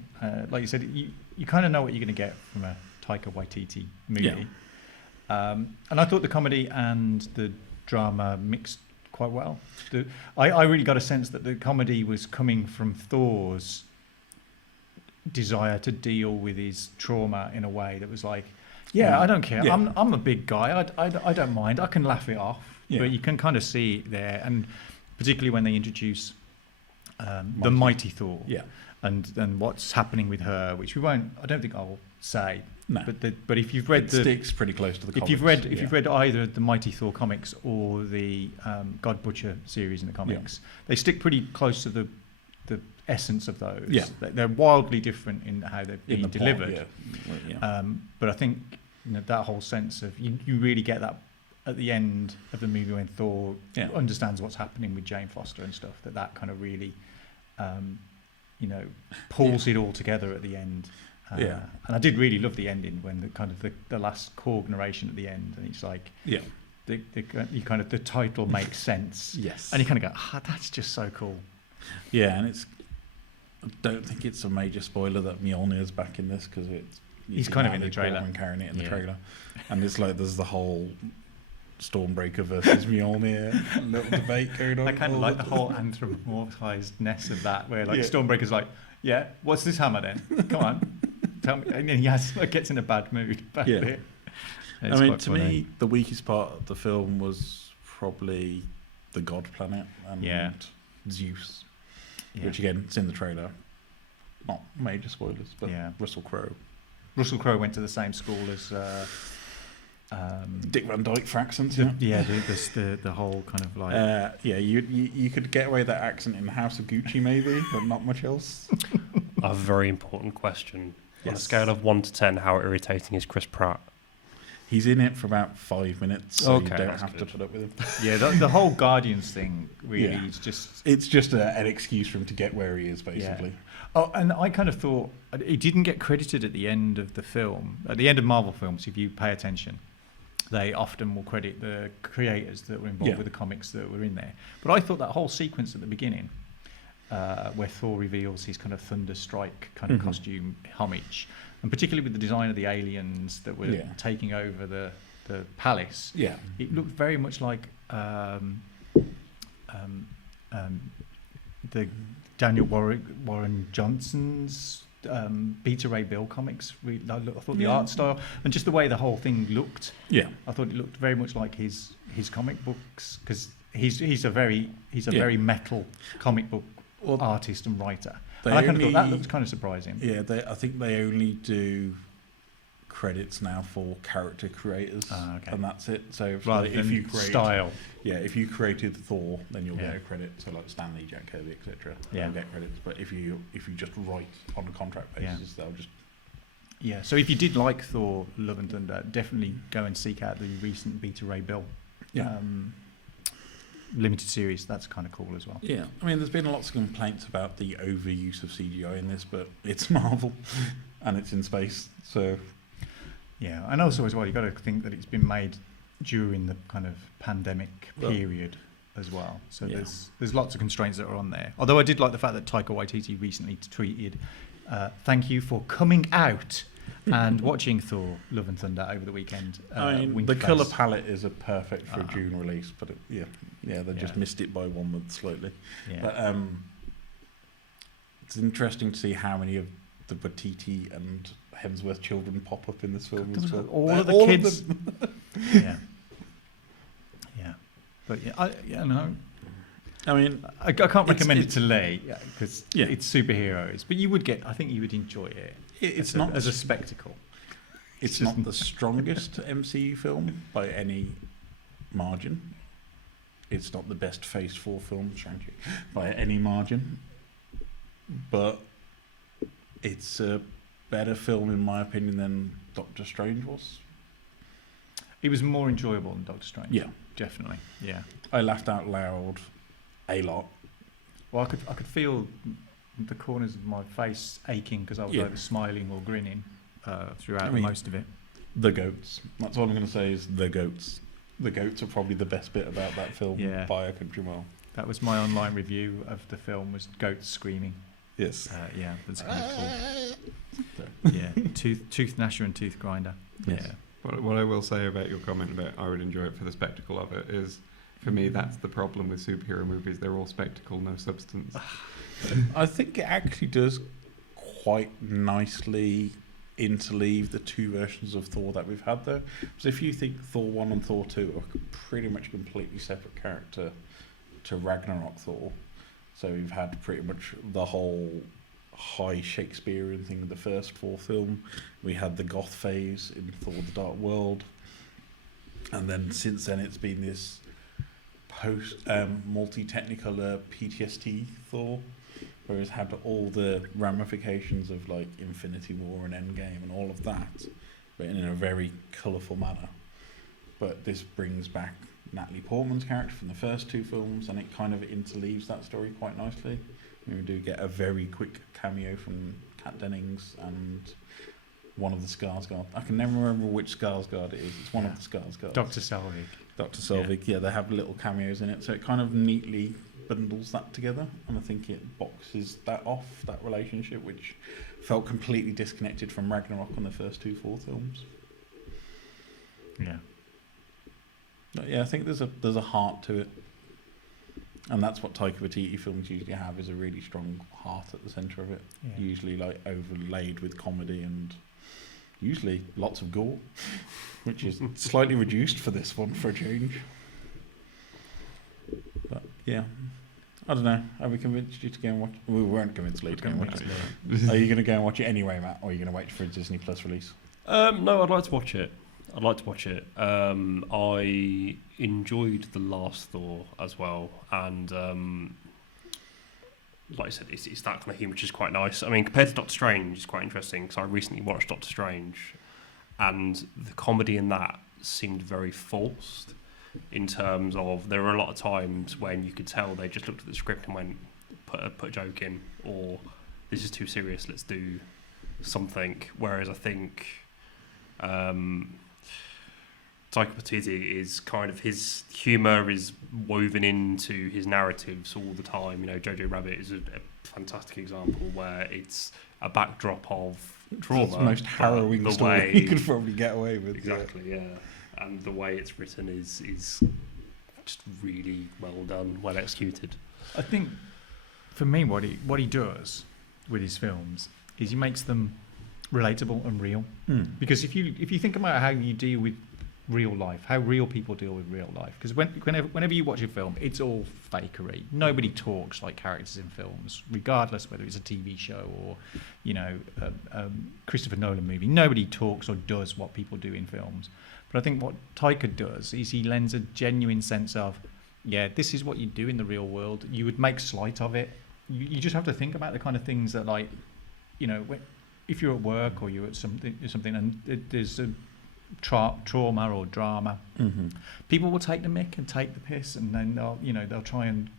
Like you said, you kind of know what you're going to get from a Taika Waititi movie. And I thought the comedy and the drama mixed quite well. I really got a sense that the comedy was coming from Thor's desire to deal with his trauma in a way that was like, yeah, I don't care. Yeah. I'm a big guy. I don't mind. I can laugh it off. Yeah. But you can kind of see it there, and particularly when they introduce the mighty Thor, Yeah. and what's happening with her, which we won't. I don't think I'll say. No. But if you've read It the sticks pretty close to the comics. if you've read either the Mighty Thor comics or the God Butcher series in the comics, they stick pretty close to the essence of those. Yeah. They're wildly different in how they're in being the delivered. plot, yeah. But I think that whole sense of you really get that at the end of the movie when Thor understands what's happening with Jane Foster and stuff. That kind of really, pulls it all together at the end. And I did really love the ending when the last Korg narration at the end, and it's like, the title makes sense. Yes. And you kind of go, that's just so cool. Yeah, and I don't think it's a major spoiler that Mjolnir's back in this, because He's kind of in the trailer. And carrying it in the Yeah. trailer, and it's like there's the whole Stormbreaker versus Mjolnir little debate going on. I kind of all like the whole anthropomorphized-ness of that, where like Yeah. Stormbreaker's like, yeah, what's this hammer then? Come on, tell me. And then he gets in a bad mood. Bad Yeah. bit. I It's mean, quite to funny. me, the weakest part of the film was probably the God Planet and Zeus, Yeah. which again, it's in the trailer. Not major spoilers, but Yeah. Russell Crowe. Russell Crowe went to the same school as Dick Van Dyke for accents, the whole kind of like you could get away with that accent in House of Gucci maybe, but not much else. a very important question. On a Yes. scale of 1 to 10, how irritating is Chris Pratt? He's in it for about 5 minutes, so you Okay, don't that's have to good. put up with him. Yeah, the whole Guardians thing really Yeah. is just. It's just an excuse for him to get where he is, basically. Oh, and I kind of thought he didn't get credited at the end of the film. At the end of Marvel films, if you pay attention, they often will credit the creators that were involved Yeah. with the comics that were in there. But I thought that whole sequence at the beginning, where Thor reveals his kind of Thunderstrike kind of Mhm. costume homage, and particularly with the design of the aliens that were Yeah. taking over the palace, Yeah. it looked very much like the Daniel Warren Johnson's Beta Ray Bill comics. I thought the Yeah. art style and just the way the whole thing looked, Yeah. I thought it looked very much like his comic books, because he's a very Yeah. very metal comic book Well, artist and writer. they And I kind of thought that only- looked kind of surprising. Yeah, I think they only do credits now for character creators, Ah, okay. and that's it. So Rather if than you create, style. if you created Thor, then you'll Yeah. get a credit. So like Stanley, Jack Kirby, etc. Yeah. They'll get credits. But if you just write on a contract Yeah. basis, they'll just Yeah, so if you did like Thor: Love and Thunder, definitely go and seek out the recent Beta Ray Bill Yeah. limited series. That's kind of cool as well. Yeah, I mean, there's been lots of complaints about the overuse of CGI in this, but it's Marvel, and it's in space, so Yeah, and also as well, you've got to think that it's been made during the kind of pandemic Well, period as well. So yeah. there's lots of constraints that are on there. Although I did like the fact that Taika Waititi recently tweeted, "Thank you for coming out and watching Thor: Love and Thunder over the weekend." I mean, wink the face. colour palette is a perfect for a Ah. June release, but they just Yeah. missed it by 1 month slightly. Yeah. But it's interesting to see how many of the Waititi and Hemsworth children pop up in this film as well. All of the all kids. them. yeah. Yeah. But yeah, no. I mean, I can't recommend it's- it to Leigh because Yeah. it's superheroes, but I think you would enjoy it. it's as not as a spectacle. It's just- not the strongest MCU film by any margin. It's not the best Phase 4 film by any margin. But it's a better film, in my opinion, than Doctor Strange was. It was more enjoyable than Doctor Strange. Yeah. Definitely. Yeah. I laughed out loud a lot. Well, I could feel the corners of my face aching because I was Yeah. either smiling or grinning throughout I mean- most of it. The goats. That's all I'm going to say is the goats. The goats are probably the best bit about that film Yeah. by a country mile. That was my online review of the film, was goats screaming. Yes. Yeah, that's kind of cool. Yeah, tooth gnasher and tooth grinder. Yes. Yeah. What I will say about your comment about I would enjoy it for the spectacle of it is, for me, that's the problem with superhero movies. They're all spectacle, no substance. I think it actually does quite nicely interleave the two versions of Thor that we've had, though. So if you think Thor 1 and Thor 2 are pretty much completely separate character to Ragnarok Thor, so we've had pretty much the whole high Shakespearean thing in the first Thor film. We had the goth phase in Thor: The Dark World, and then since then it's been this post multi-technicolor PTSD Thor, where it's had all the ramifications of like Infinity War and Endgame and all of that, but in a very colourful manner. But this brings back Natalie Portman's character from the first two films, and it kind of interleaves that story quite nicely. We do get a very quick cameo from Kat Dennings and one of the Skarsgård. I can never remember which Skarsgård it is. It's one of the Skarsgårds. Dr. Selvig. Dr. Selvig, yeah, they have little cameos in it, so it kind of neatly bundles that together, and I think it boxes that off, that relationship, which felt completely disconnected from Ragnarok and the first two Thor films. Yeah. But yeah, I think there's a heart to it, and that's what Taika Waititi films usually have, is a really strong heart at the centre of it, Yeah. usually like overlaid with comedy and usually lots of gore, which is slightly reduced for this one for a change. But yeah, I don't know. Have we convinced you to go and watch? We weren't convinced Leigh to go and watch it. Are you going to go and watch it anyway, Matt, or are you going to wait for a Disney Plus release? No, I'd like to watch it. I enjoyed the last Thor as well, and like I said, it's that kind of humour which is quite nice. I mean, compared to Doctor Strange, it's quite interesting because I recently watched Doctor Strange, and the comedy in that seemed very forced. In terms of, there were a lot of times when you could tell they just looked at the script and went, put a joke in, or this is too serious, let's do something. Whereas I think Taika Waititi is kind of, his humour is woven into his narratives all the time. You know, Jojo Rabbit is a fantastic example where it's a backdrop of trauma. It's the most harrowing the story way, you could probably get away with. Exactly, yeah. And the way it's written is just really well done, well executed. I think for me, what he does with his films is he makes them relatable and real. Because if you think about how you deal with real life, how real people deal with real life, because whenever you watch a film, it's all fakery. Nobody talks like characters in films, regardless whether it's a TV show or, you know, a Christopher Nolan movie. Nobody talks or does what people do in films. But I think what Taika does is he lends a genuine sense of, yeah, this is what you do in the real world. You would make slight of it. You just have to think about the kind of things that, like, you know, if you're at work or you're at something and there's a trauma or drama, people will take the mick and take the piss, and then they'll try and,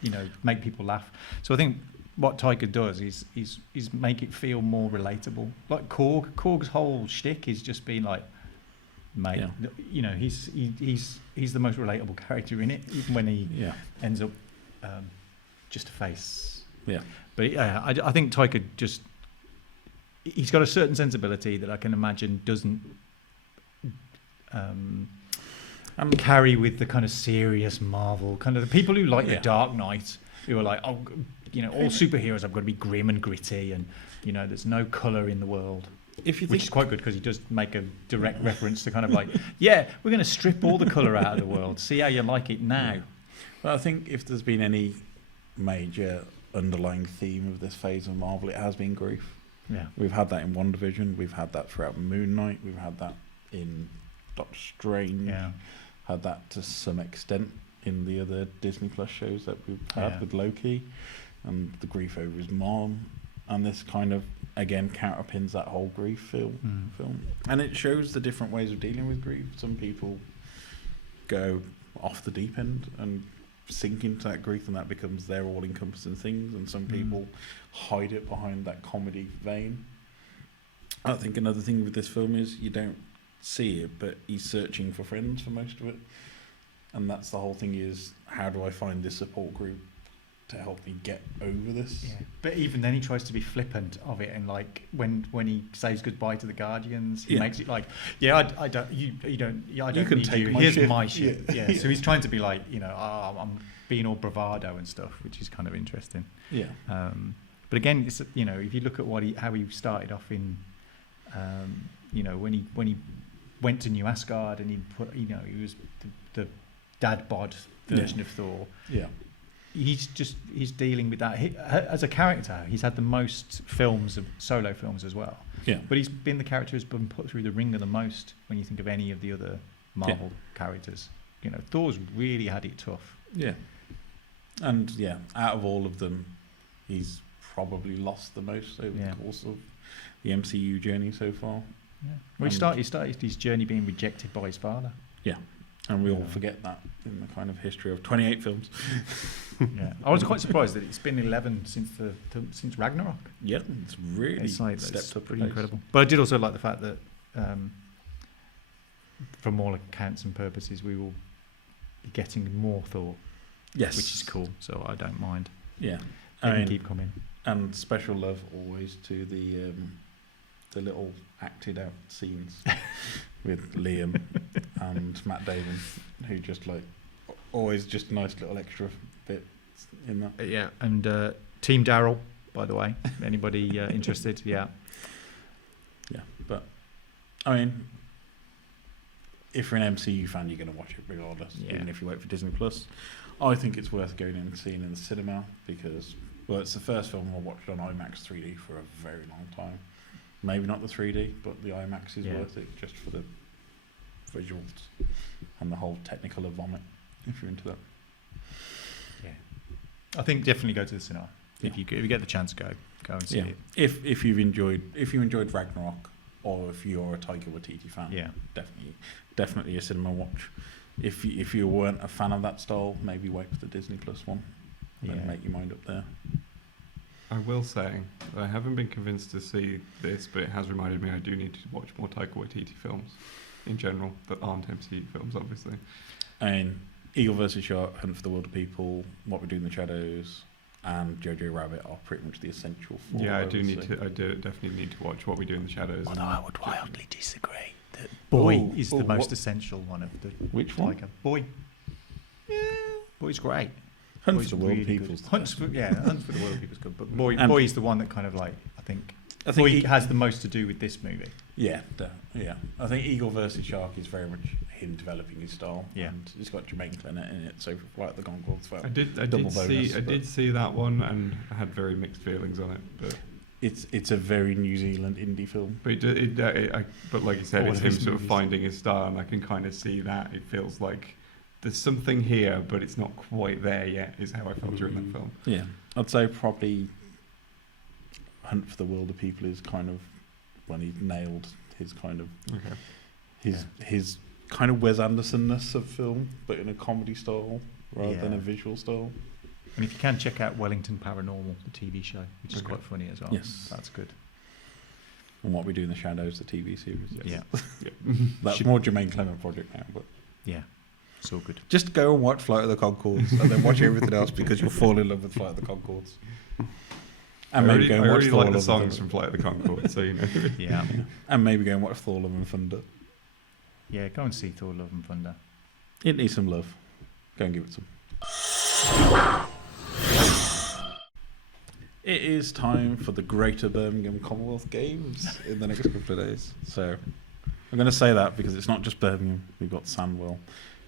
you know, make people laugh. So I think what Taika does is make it feel more relatable. Like Korg's whole shtick is just being like, mate, you know, he's the most relatable character in it, even when he ends up just a face. Yeah, but yeah, I think Taika just, he's got a certain sensibility that I can imagine doesn't carry with the kind of serious Marvel kind of the people who like the Dark Knight, who are like, oh, you know, all superheroes have got to be grim and gritty, and, you know, there's no colour in the world. Which is quite good, because he does make a direct reference to kind of like, yeah, we're going to strip all the colour out of the world. See how you like it now. Well, I think if there's been any major underlying theme of this phase of Marvel, it has been grief. Yeah, we've had that in WandaVision. We've had that throughout Moon Knight. We've had that in Doctor Strange. Yeah, had that to some extent in the other Disney Plus shows that we've had with Loki, and the grief over his mom, and this kind of, again, counterpins that whole grief film. And it shows the different ways of dealing with grief. Some people go off the deep end and sink into that grief, and that becomes their all-encompassing things, and some people hide it behind that comedy vein. I think another thing with this film is you don't see it, but he's searching for friends for most of it, and that's the whole thing, is how do I find this support group to help me get over this? Yeah. But even then he tries to be flippant of it, and like when he says goodbye to the Guardians, he makes it like, I don't can need take you. my Here's shit. my shit. Yeah. So he's trying to be like, you know, I'm being all bravado and stuff, which is kind of interesting. Yeah. But again, it's, you know, if you look at how he started off in, you know, when he went to New Asgard and he put, you know, he was the dad bod version of Thor. Yeah. He's dealing with that. As a character, he's had the most solo films as well. Yeah. But he's been the character who's been put through the ringer the most when you think of any of the other Marvel characters. You know, Thor's really had it tough. Yeah. And out of all of them, he's probably lost the most over the course of the MCU journey so far. Yeah. Well, he started his journey being rejected by his father. Yeah. And we all forget that in the kind of history of 28 films. Yeah, I was quite surprised that it's been 11 since Ragnarok. Yeah, it's really stepped up. Pretty incredible. But I did also like the fact that, from all accounts and purposes, we will be getting more Thor. Yes, which is cool. So I don't mind. Yeah, keep coming. And special love always to the little acted out scenes with Liam and Matt Damon, who just like always just nice little extra bits in that. Yeah, and Team Daryl, by the way, anybody interested? Yeah, but I mean, if you're an MCU fan, you're going to watch it regardless, even if you wait for Disney Plus. I think it's worth going and seeing in the cinema because, well, it's the first film I watched on IMAX 3D for a very long time. Maybe not the 3D, but the IMAX is worth it just for the visuals and the whole Technicolor vomit, if you're into that. Yeah. I think definitely go to the cinema. If you get the chance, go and see it. If you enjoyed Ragnarok, or if you're a Taika Waititi fan, Yeah. definitely a cinema watch. If you weren't a fan of that style, maybe wait for the Disney Plus one and make your mind up there. I will say, I haven't been convinced to see this, but it has reminded me I do need to watch more Taika Waititi films in general that aren't MCU films, obviously. And Eagle vs. Shark, Hunt for the Wilder People, What We Do in the Shadows, and Jojo Rabbit are pretty much the essential four. Yeah, I do definitely need to watch What We Do in the Shadows. Although I would wildly disagree. That Boy is the most what? essential one of the. Which one? Boy. Yeah. Boy's great. Hunt Boy's for the Wilder really People's good. Hunt for the Wilder People's good, but Boy And- is the one that kind of like I think he has the most to do with this movie. Yeah. I think Eagle vs. Shark is very much him developing his style. Yeah. And it's got Jermaine Clement in it, so Flight of the Conchords. I did bonus, see that one, and I had very mixed feelings on it. But it's a very New Zealand indie film. but like you said, All it's of him his sort of movies. finding his style, and I can kind of see that. It feels like there's something here, but it's not quite there yet. Is how I felt during that film. Yeah, I'd say probably Hunt for the Wilder People is kind of when he nailed his kind of Okay. his kind of Wes Anderson-ness of film, but in a comedy style rather than Yeah. a visual style. And if you can check out Wellington Paranormal, the TV show, which is Okay. quite funny as well. Yes. That's good. And What We Do in the Shadows, the TV series. Yeah. That's Should- more Jermaine Clement project now, but Yeah. It's all good. just go and watch Flight of the Conchords and then watch everything else because you'll fall in love with Flight of the Conchords. And maybe go and watch Thor like the Love and songs Thunder. from Flight of the Conchords, so you know. Yeah. And maybe go and watch Thor Love and Thunder. Yeah, go and see Thor Love and Thunder. It needs some love. Go and give it some. It is time for the Greater Birmingham Commonwealth Games in the next couple of days. So I'm going to say that because it's not just Birmingham. We've got Sandwell.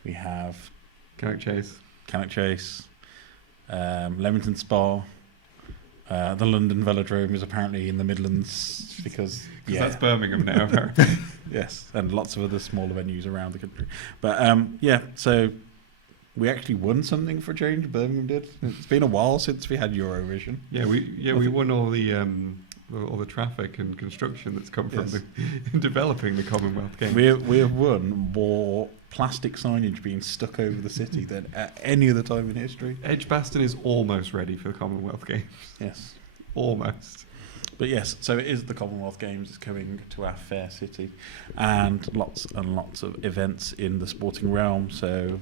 We have Cannock Chase. Cannock Chase, Leamington Spa. The London Velodrome is apparently in the Midlands because That's Birmingham now, apparently. yes, and lots of other smaller venues around the country. But so we actually won something for a change. Birmingham did. It's been a while since we had Eurovision. We won all the traffic and construction that's come from Yes. developing the Commonwealth Games. We have won more plastic signage being stuck over the city than at any other time in history. Edgbaston is almost ready for the Commonwealth Games. Yes. Almost. But yes, so it is the Commonwealth Games. It's coming to our fair city, and lots of events in the sporting realm. So,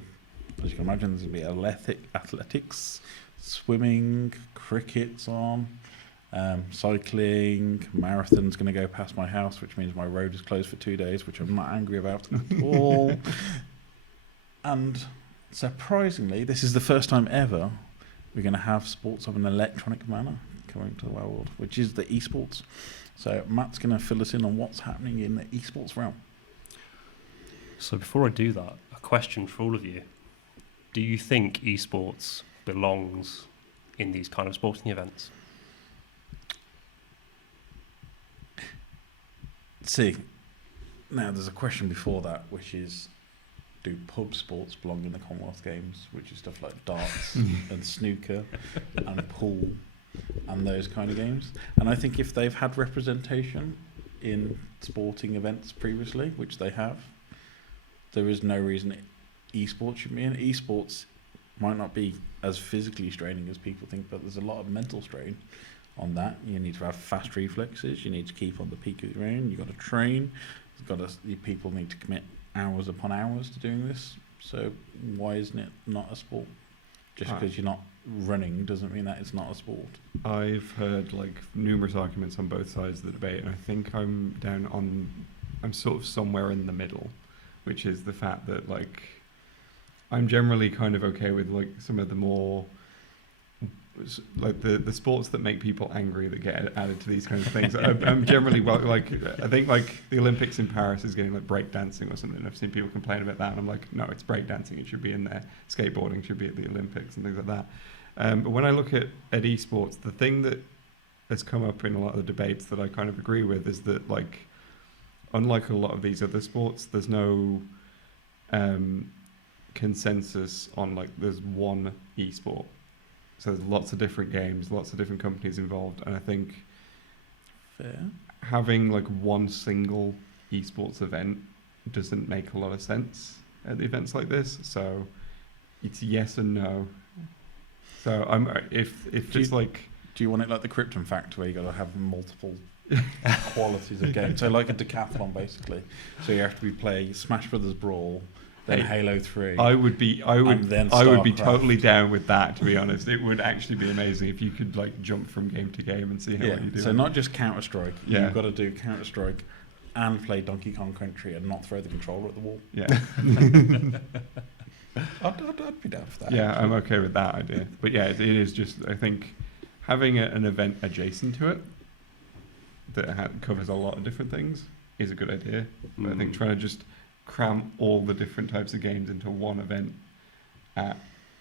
as you can imagine, there's going to be athletics, swimming, cricket's on, cycling, marathon's going to go past my house, which means my road is closed for 2 days, which I'm not angry about at all. And surprisingly, this is the first time ever we're going to have sports of an electronic manner coming to our world, which is the eSports. So Matt's going to fill us in on what's happening in the eSports realm. So before I do that, a question for all of you. Do you think esports belongs in these kind of sporting events? See, now there's a question before that, which is, do pub sports belong in the Commonwealth Games, which is stuff like darts and snooker and pool and those kind of games? And I think if they've had representation in sporting events previously, which they have, there is no reason esports should be in. Esports might not be as physically straining as people think, but there's a lot of mental strain on that. You need to have fast reflexes. You need to keep on the peak of your own. You've got to train. People need to commit hours upon hours to doing this. So why isn't it not a sport? Just because you're not running doesn't mean that it's not a sport. I've heard like numerous arguments on both sides of the debate, and I think I'm sort of somewhere in the middle, which is the fact that like I'm generally kind of okay with like some of the more like the sports that make people angry that get added to these kinds of things. I'm generally like I think like the Olympics in Paris is getting like breakdancing or something. I've seen people complain about that, and I'm like, no, it's breakdancing. It should be in there. Skateboarding should be at the Olympics and things like that. But when I look at esports, the thing that has come up in a lot of the debates that I kind of agree with is that like unlike a lot of these other sports, there's no consensus on like there's one esport. So there's lots of different games, lots of different companies involved, and I think Fair. having like one single esports event doesn't make a lot of sense at events like this. So it's yes and no. So if it's like, do you want it like the Krypton Factor where you got to have multiple qualities of game? So like a decathlon basically. So you have to play Smash Brothers Brawl, then Hey, Halo 3. I would be then totally StarCraft. down with that, to be honest. It would actually be amazing if you could like jump from game to game and see how Yeah. you do. So not just Counter Strike. Yeah. You've got to do Counter Strike and play Donkey Kong Country and not throw the controller at the wall. Yeah. I'd be down for that. Yeah, actually. I'm okay with that idea. But yeah, it is just, I think having an event adjacent to it that covers a lot of different things is a good idea. But I think trying to just cram all the different types of games into one event at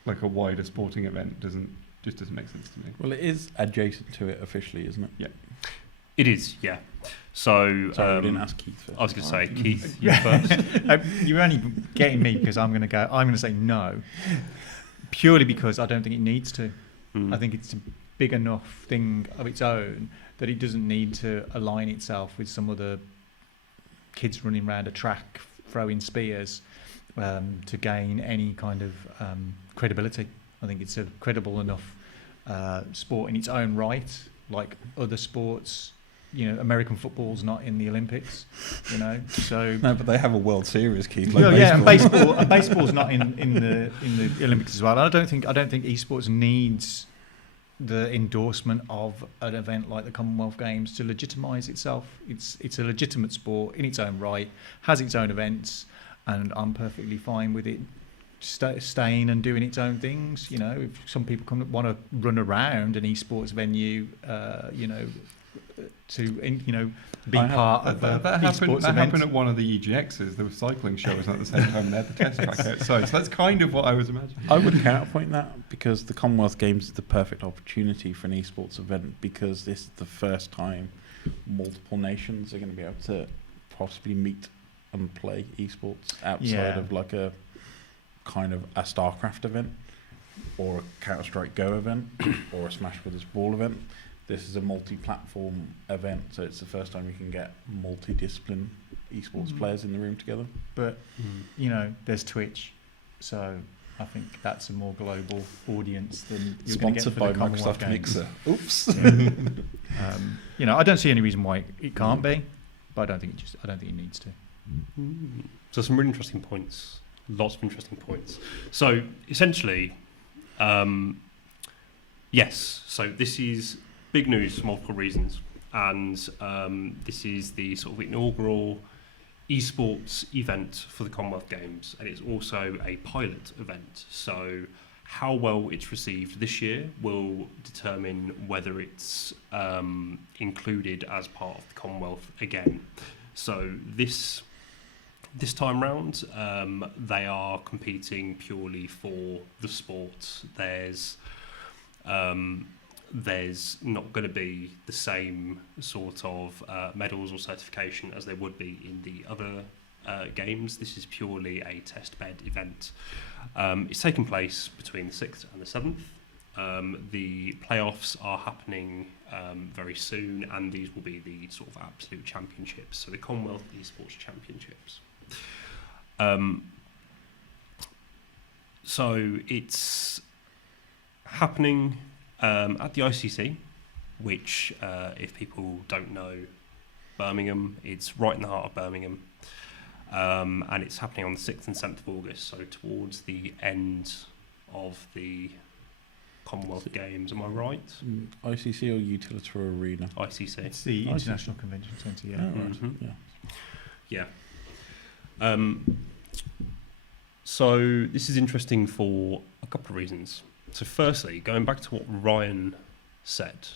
like a wider sporting event doesn't make sense to me. Well, it is adjacent to it officially, isn't it? Yeah. It is, yeah. So Sorry, I didn't ask Keith first. I was going to say, Keith, you first. You're only getting me because I'm going to say no, purely because I don't think it needs to. Mm. I think it's a big enough thing of its own that it doesn't need to align itself with some other kids running around a track throwing spears to gain any kind of credibility. I think it's a credible enough sport in its own right, like other sports. You know, American football's not in the Olympics, you know, so No, but they have a World Series, Keith. Like yeah, and baseball. baseball's not in the Olympics as well. I don't think esports needs the endorsement of an event like the Commonwealth Games to legitimise itself. It's a legitimate sport in its own right, has its own events, and I'm perfectly fine with it staying and doing its own things. You know, if some people want to run around an esports venue, you know, to be part of that a happened. esports That event. happened at one of the EGXs. There were cycling shows at the same time, and they had the test track outside. So that's kind of what I was imagining. I would counterpoint that because the Commonwealth Games is the perfect opportunity for an esports event because this is the first time multiple nations are going to be able to possibly meet and play esports outside of like a kind of a StarCraft event or a Counter-Strike Go event or a Smash Brothers Brawl event. This is a multi-platform event, so it's the first time you can get multidiscipline esports players in the room together. But you know, there's Twitch, so I think that's a more global audience than you're going to get Sponsored for by the Commonwealth Microsoft Games. Mixer. Oops. You know, I don't see any reason why it can't be, but I don't think it needs to. So some really interesting points. Lots of interesting points. So essentially, yes. So this is big news for multiple reasons, and this is the sort of inaugural eSports event for the Commonwealth Games, and it's also a pilot event. So how well it's received this year will determine whether it's included as part of the Commonwealth again. So this time round, they are competing purely for the sport. There's not going to be the same sort of medals or certification as there would be in the other games. This is purely a test bed event. It's taking place between the 6th and the 7th. The playoffs are happening very soon, and these will be the sort of absolute championships, so the Commonwealth eSports Championships. So it's happening at the ICC, which, if people don't know Birmingham, it's right in the heart of Birmingham, and it's happening on the 6th and 7th of August, so towards the end of the Commonwealth Games, am I right? ICC or Utilitarian Arena? ICC. It's the International Convention Centre, yeah. Oh, right. Mhm. Yeah. Yeah. So this is interesting for a couple of reasons. So firstly, going back to what Ryan said,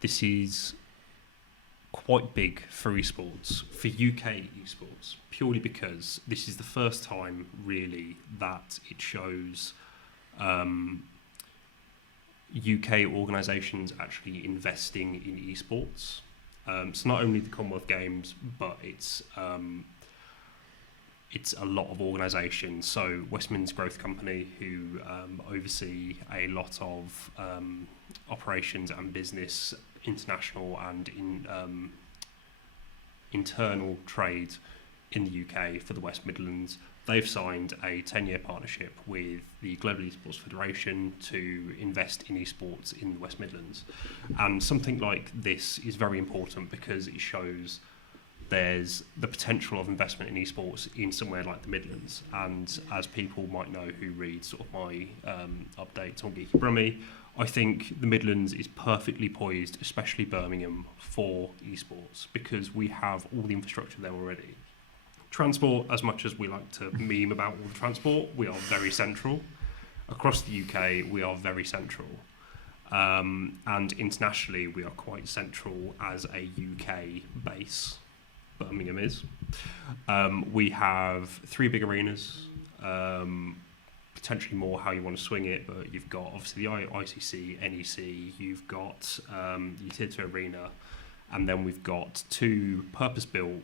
this is quite big for esports, for UK esports, purely because this is the first time really that it shows UK organisations actually investing in esports. So not only the Commonwealth Games, but it's it's a lot of organisations. So West Midlands Growth Company, who oversee a lot of operations and business, international and internal trade in the UK for the West Midlands. They've signed a 10-year partnership with the Global Esports Federation to invest in esports in the West Midlands. And something like this is very important because it shows there's the potential of investment in esports in somewhere like the Midlands. And as people might know who read sort of my updates on Geeky Brummie, I think the Midlands is perfectly poised, especially Birmingham, for esports because we have all the infrastructure there already. Transport, as much as we like to meme about all the transport, we are very central. Across the UK, we are very central. And internationally, we are quite central as a UK base. Birmingham is. We have 3 big arenas, potentially more how you want to swing it, but you've got obviously the ICC, NEC, you've got the Utility Arena, and then we've got 2 purpose-built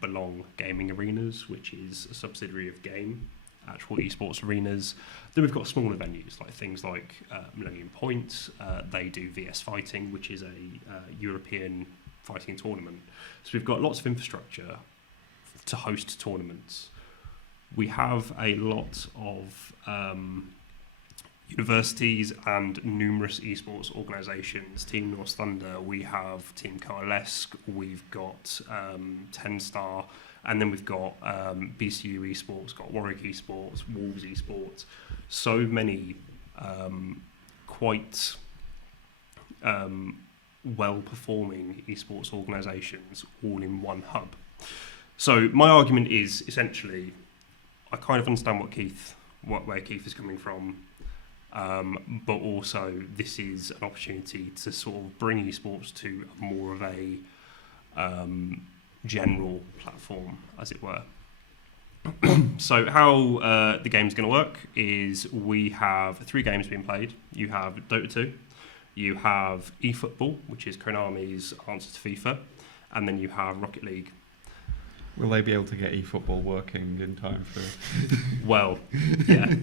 Belong gaming arenas, which is a subsidiary of Game, actual esports arenas. Then we've got smaller venues, like things like Millennium Point. They do VS Fighting, which is a European fighting tournament. So we've got lots of infrastructure to host tournaments. We have a lot of universities and numerous esports organisations. Team North Thunder, we have Team Coalesce, we've got 10 Star, and then we've got BCU Esports, got Warwick Esports, Wolves Esports. So many quite well-performing esports organisations all in one hub. So my argument is essentially, I kind of understand where Keith is coming from, but also this is an opportunity to sort of bring esports to more of a general platform, as it were. So how the game's going to work is we have 3 games being played. You have Dota 2, you have eFootball, which is Konami's answer to FIFA, and then you have Rocket League. Will they be able to get eFootball working in time for... Well, yeah.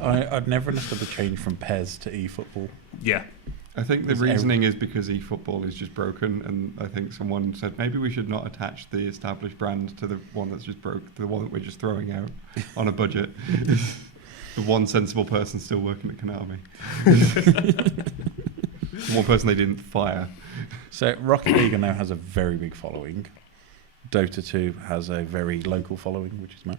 I've never understood the change from PES to eFootball. Yeah. I think the reasoning is because eFootball is just broken, and I think someone said maybe we should not attach the established brand to the one that's just broke, the one that we're just throwing out on a budget. The one sensible person still working at Konami. The one person they didn't fire. So Rocket League now has a very big following. Dota 2 has a very local following, which is Matt.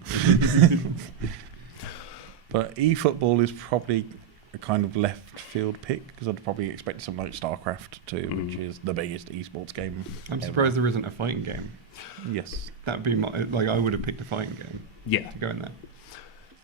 But eFootball is probably a kind of left field pick because I'd probably expect something like StarCraft 2, which is the biggest esports game. I'm surprised there isn't a fighting game. Yes. That'd be I would have picked a fighting game. Yeah. To go in there.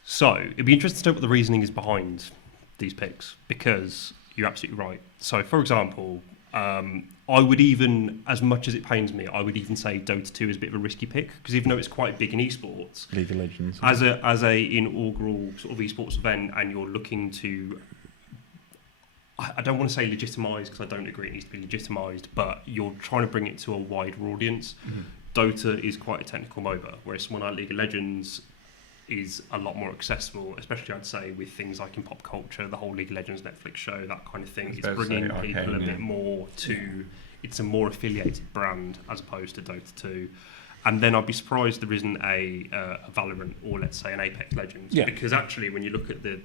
So it'd be interesting to know what the reasoning is behind these picks, because you're absolutely right. So, for example, I would even, as much as it pains me, I would even say Dota 2 is a bit of a risky pick, because even though it's quite big in esports, League of Legends, as a inaugural sort of esports event, and you're looking to, I don't want to say legitimise because I don't agree it needs to be legitimised, but you're trying to bring it to a wider audience. Mm-hmm. Dota is quite a technical MOBA, whereas someone like League of Legends is a lot more accessible, especially I'd say with things like in pop culture, the whole League of Legends Netflix show, that kind of thing. It's bringing people a bit more to, it's a more affiliated brand as opposed to Dota 2. And then I'd be surprised there isn't a Valorant or let's say an Apex Legends, because actually when you look at the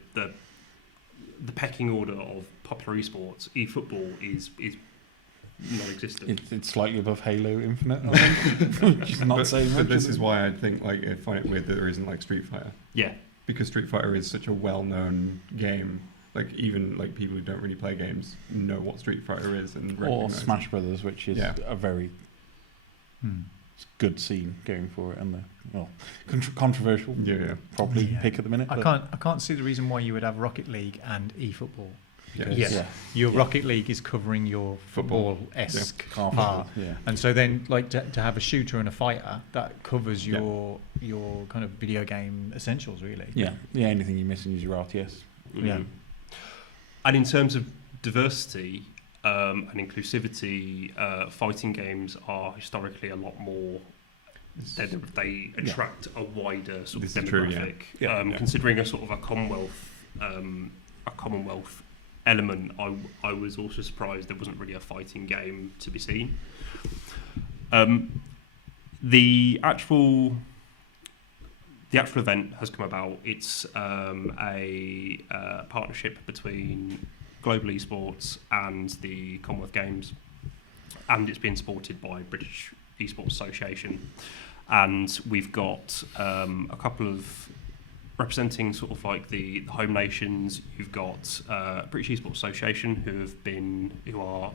pecking order of popular esports, eFootball is non-existent. It's slightly above Halo Infinite, I think, which is not saying much. But this is why I think I find it weird that there isn't like Street Fighter. Yeah. Because Street Fighter is such a well-known game. Like even like people who don't really play games know what Street Fighter is and or Smash Brothers, which is a very good scene going for it, and controversial. Probably pick at the minute. I can't see the reason why you would have Rocket League and eFootball. Your Yeah. Rocket League is covering your football-esque Yeah. part. Yeah. And so then, like, to have a shooter and a fighter, that covers your kind of video game essentials, really. Yeah. Yeah. Anything you're missing is your RTS. Yeah. And in terms of diversity and inclusivity, fighting games are historically a lot more they attract a wider sort of This is true, demographic. yeah. Yeah. Considering a sort of a Commonwealth element, I was also surprised there wasn't really a fighting game to be seen. The actual event has come about. It's a partnership between Global Esports and the Commonwealth Games, and it's been supported by British Esports Association. And we've got a couple of representing sort of like the home nations. You've got British Esports Association who are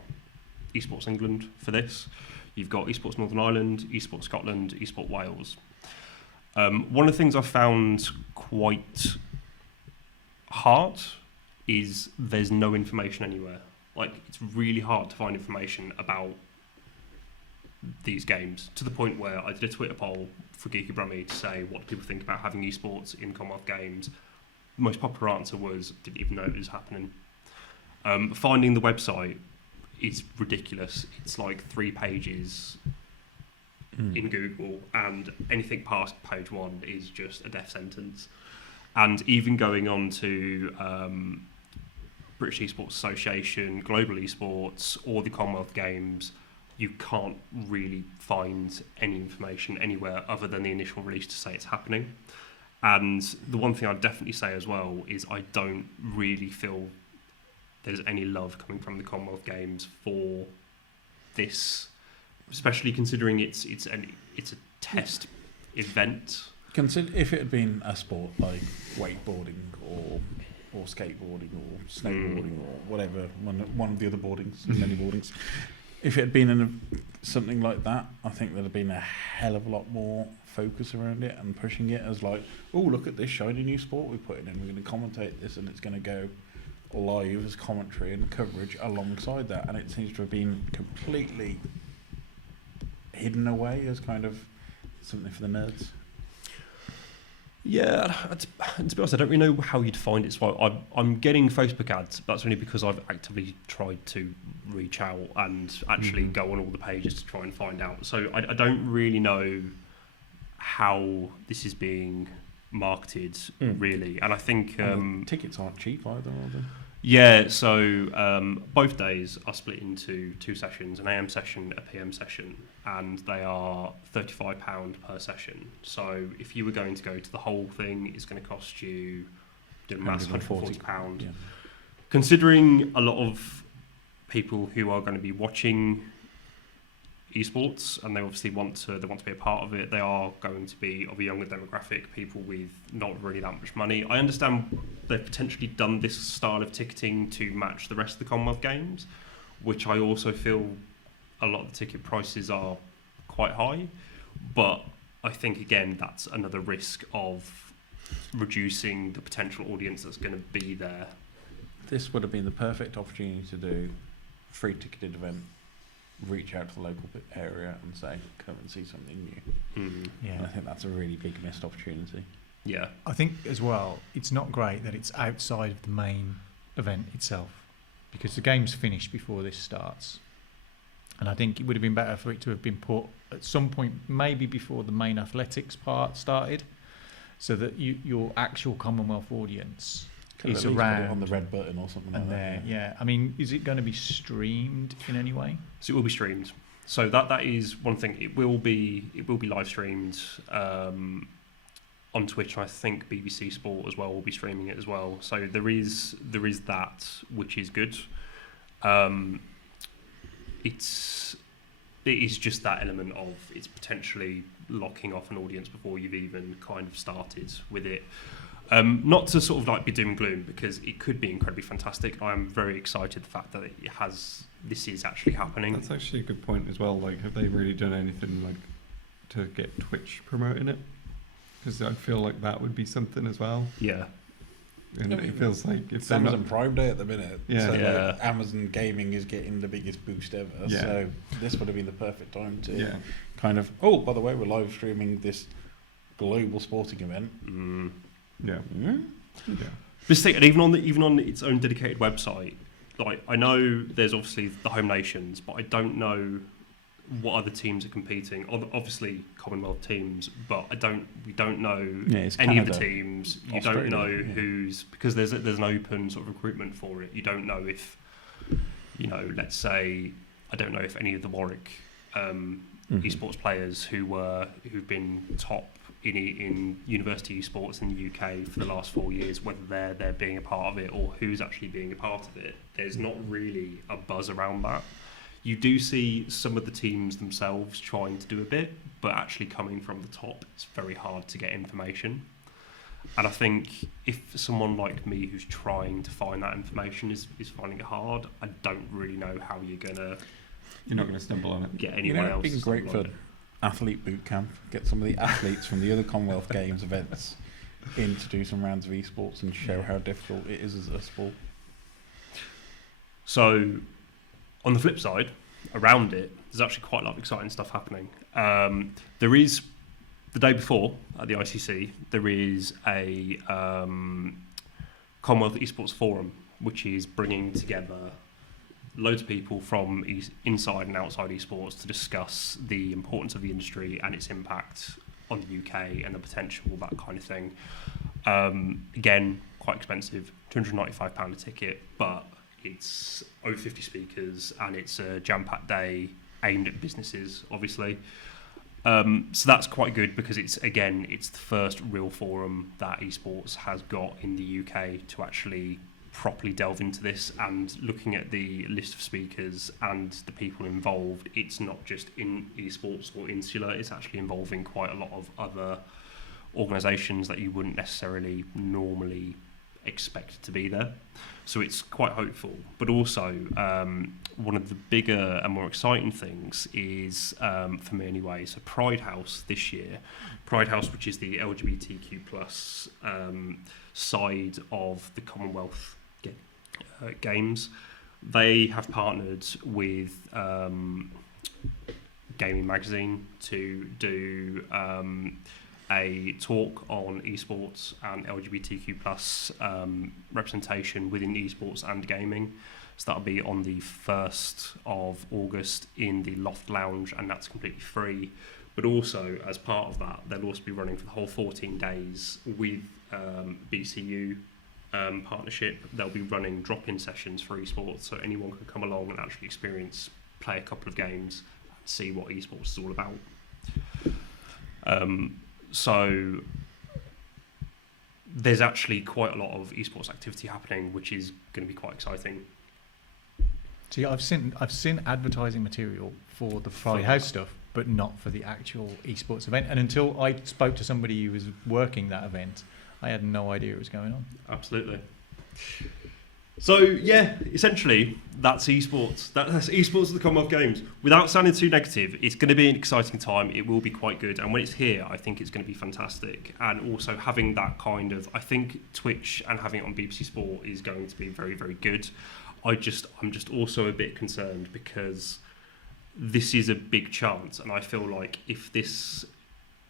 Esports England for this. You've got Esports Northern Ireland, Esports Scotland, Esports Wales. One of the things I found quite hard is there's no information anywhere. Like, it's really hard to find information about these games, to the point where I did a Twitter poll for Geeky Brummie to say what do people think about having esports in Commonwealth Games. The most popular answer was didn't even know it was happening. Finding the website is ridiculous. It's like 3 pages in Google, and anything past page 1 is just a death sentence. And even going on to British Esports Association, Global Esports, or the Commonwealth Games, you can't really find any information anywhere other than the initial release to say it's happening. And the one thing I'd definitely say as well is I don't really feel there's any love coming from the Commonwealth Games for this, especially considering it's a test event. Consider if it had been a sport like wakeboarding or skateboarding or snowboarding or whatever, one of the other boardings, many boardings. If it had been in something like that, I think there'd have been a hell of a lot more focus around it and pushing it as like, oh, look at this shiny new sport we put in. We're going to commentate this, and it's going to go live as commentary and coverage alongside that. And it seems to have been completely hidden away as kind of something for the nerds. Yeah, to be honest, I don't really know how you'd find it. So I'm getting Facebook ads. But that's only because I've actively tried to reach out and actually go on all the pages to try and find out. So I don't really know how this is being marketed, really. And I think tickets aren't cheap either, are they? Yeah, so both days are split into 2 sessions, an AM session, a PM session, and they are £35 per session. So if you were going to go to the whole thing, it's going to cost you, £140. Yeah. Considering a lot of people who are going to be watching esports and they obviously want to be a part of it, they are going to be of a younger demographic, people with not really that much money. I understand they've potentially done this style of ticketing to match the rest of the Commonwealth Games, which I also feel a lot of the ticket prices are quite high, but I think again that's another risk of reducing the potential audience that's going to be there. This would have been the perfect opportunity to do a free ticketed event. Reach out to the local area and say, come and see something new. Yeah. And I think that's a really big missed opportunity. Yeah. I think as well, it's not great that it's outside of the main event itself, because the game's finished before this starts. And I think it would have been better for it to have been put at some point, maybe before the main athletics part started, so that your actual Commonwealth audience is around on the red button or something like that. Yeah. I mean, is it going to be streamed in any way? So it will be streamed. So that is one thing. It will be live streamed on Twitch. I think BBC Sport as well will be streaming it as well. So there is that, which is good. It is just that element of it's potentially locking off an audience before you've even kind of started with it. Not to sort of like be doom and gloom, because it could be incredibly fantastic. I am very excited the fact that this is actually happening. That's actually a good point as well. Like, have they really done anything like to get Twitch promoting it? Because I feel like that would be something as well. Yeah. And it feels like if it's Amazon Prime Day at the minute. Yeah. So Yeah. Like, Amazon Gaming is getting the biggest boost ever. Yeah. So this would have been the perfect time to Yeah. kind of, oh, by the way, we're live streaming this global sporting event. Yeah. Yeah. Yeah. Just think, and even on its own dedicated website, like I know there's obviously the home nations, but I don't know what other teams are competing. Obviously Commonwealth teams, but we don't know it's any of Canada, the teams. You Australia, don't know yeah. who's, because there's an open sort of recruitment for it. You don't know if, let's say, I don't know if any of the Warwick esports players who've been top in university esports in the UK for the last 4 years, whether they're being a part of it or who's actually being a part of it. There's not really a buzz around that. You do see some of the teams themselves trying to do a bit, but actually coming from the top, it's very hard to get information. And I think if someone like me who's trying to find that information is finding it hard, I don't really know how you're not going to stumble on it. get anyone else. It'd be to great stumble for on it. athlete boot camp. Get some of the athletes from the other Commonwealth Games events in to do some rounds of esports and show how difficult it is as a sport. So, on the flip side, around it, there's actually quite a lot of exciting stuff happening. There is, the day before at the ICC, there is a Commonwealth eSports Forum, which is bringing together loads of people from inside and outside esports to discuss the importance of the industry and its impact on the UK and the potential, that kind of thing. Again, quite expensive, £295 a ticket, but it's over 50 speakers and it's a jam-packed day aimed at businesses, obviously. So that's quite good because it's the first real forum that esports has got in the UK to actually properly delve into this. And looking at the list of speakers and the people involved, it's not just in esports or insular, it's actually involving quite a lot of other organisations that you wouldn't necessarily normally expect to be there. So it's quite hopeful. But also, one of the bigger and more exciting things is, for me anyway, so Pride House this year. Pride House, which is the LGBTQ plus side of the Commonwealth Games, they have partnered with Gaming Magazine to do a talk on esports and LGBTQ plus representation within esports and gaming. So that'll be on the 1st of August in the Loft Lounge, and that's completely free. But also, as part of that, they'll also be running for the whole 14 days with BCU partnership. They'll be running drop-in sessions for esports, so anyone can come along and actually play a couple of games, and see what esports is all about. So there's actually quite a lot of esports activity happening, which is going to be quite exciting. See, I've seen advertising material for the Pride House stuff, but not for the actual esports event. And until I spoke to somebody who was working that event, I had no idea it was going on. Absolutely. So yeah, essentially that's esports. That's esports at the Commonwealth Games. Without sounding too negative, it's going to be an exciting time. It will be quite good, and when it's here, I think it's going to be fantastic. And also having that kind of, I think Twitch and having it on BBC Sport is going to be very, very good. I'm just also a bit concerned because this is a big chance, and I feel like if this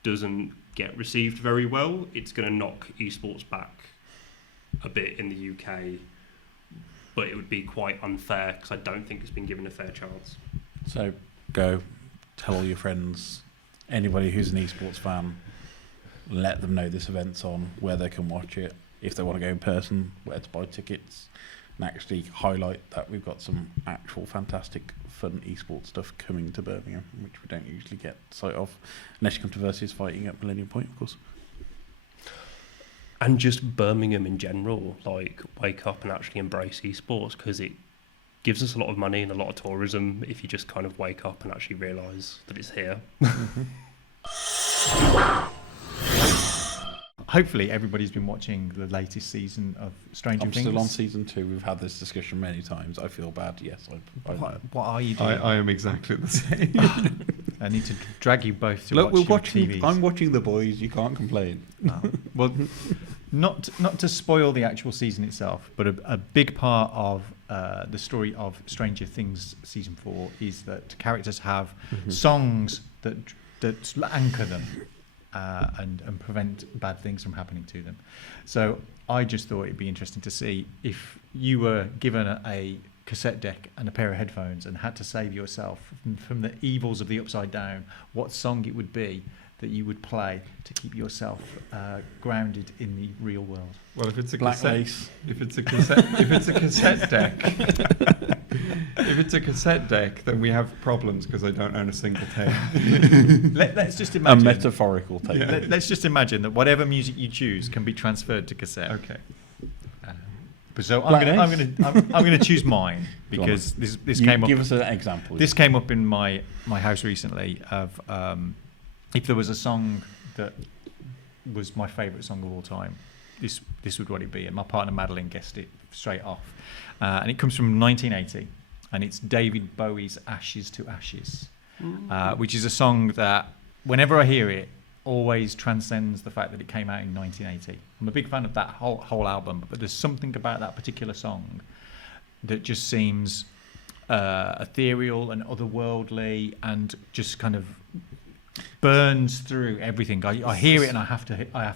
doesn't get received very well, it's going to knock esports back a bit in the UK. But it would be quite unfair because I don't think it's been given a fair chance. So go tell all your friends, anybody who's an esports fan, let them know this event's on, where they can watch it, if they want to go in person, where to buy tickets, and actually highlight that we've got some actual fantastic fun esports stuff coming to Birmingham, which we don't usually get sight of, unless you come to Versus Fighting at Millennium Point, of course. And just Birmingham in general, like wake up and actually embrace esports, because it gives us a lot of money and a lot of tourism if you just kind of wake up and actually realise that it's here. Hopefully everybody's been watching the latest season of Stranger Things. I'm still on season 2. We've had this discussion many times. I feel bad. Yes, What are you doing? I am exactly the same. I need to drag you both to Look, watch your TVs. I'm watching The Boys. You can't complain. Well, not to spoil the actual season itself, but a big part of the story of Stranger Things season 4 is that characters have songs that anchor them and prevent bad things from happening to them. So I just thought it'd be interesting to see if you were given a cassette deck and a pair of headphones and had to save yourself from the evils of the Upside Down, what song it would be that you would play to keep yourself grounded in the real world? Well, if it's a Black cassette, Lace. if it's a cassette deck, if it's a cassette deck, then we have problems because I don't own a single tape. Let's just A imagine. metaphorical tape. Yeah. Let's just imagine that whatever music you choose can be transferred to cassette. Okay. But so Black I'm gonna choose mine because this You came up. give us an example. This came up in my house recently of if there was a song that was my favourite song of all time, this would what it'd be. And my partner Madeline guessed it straight off. And it comes from 1980, and it's David Bowie's Ashes to Ashes, which is a song that whenever I hear it, always transcends the fact that it came out in 1980. I'm a big fan of that whole album, but there's something about that particular song that just seems ethereal and otherworldly and just kind of burns through everything. I hear it and I have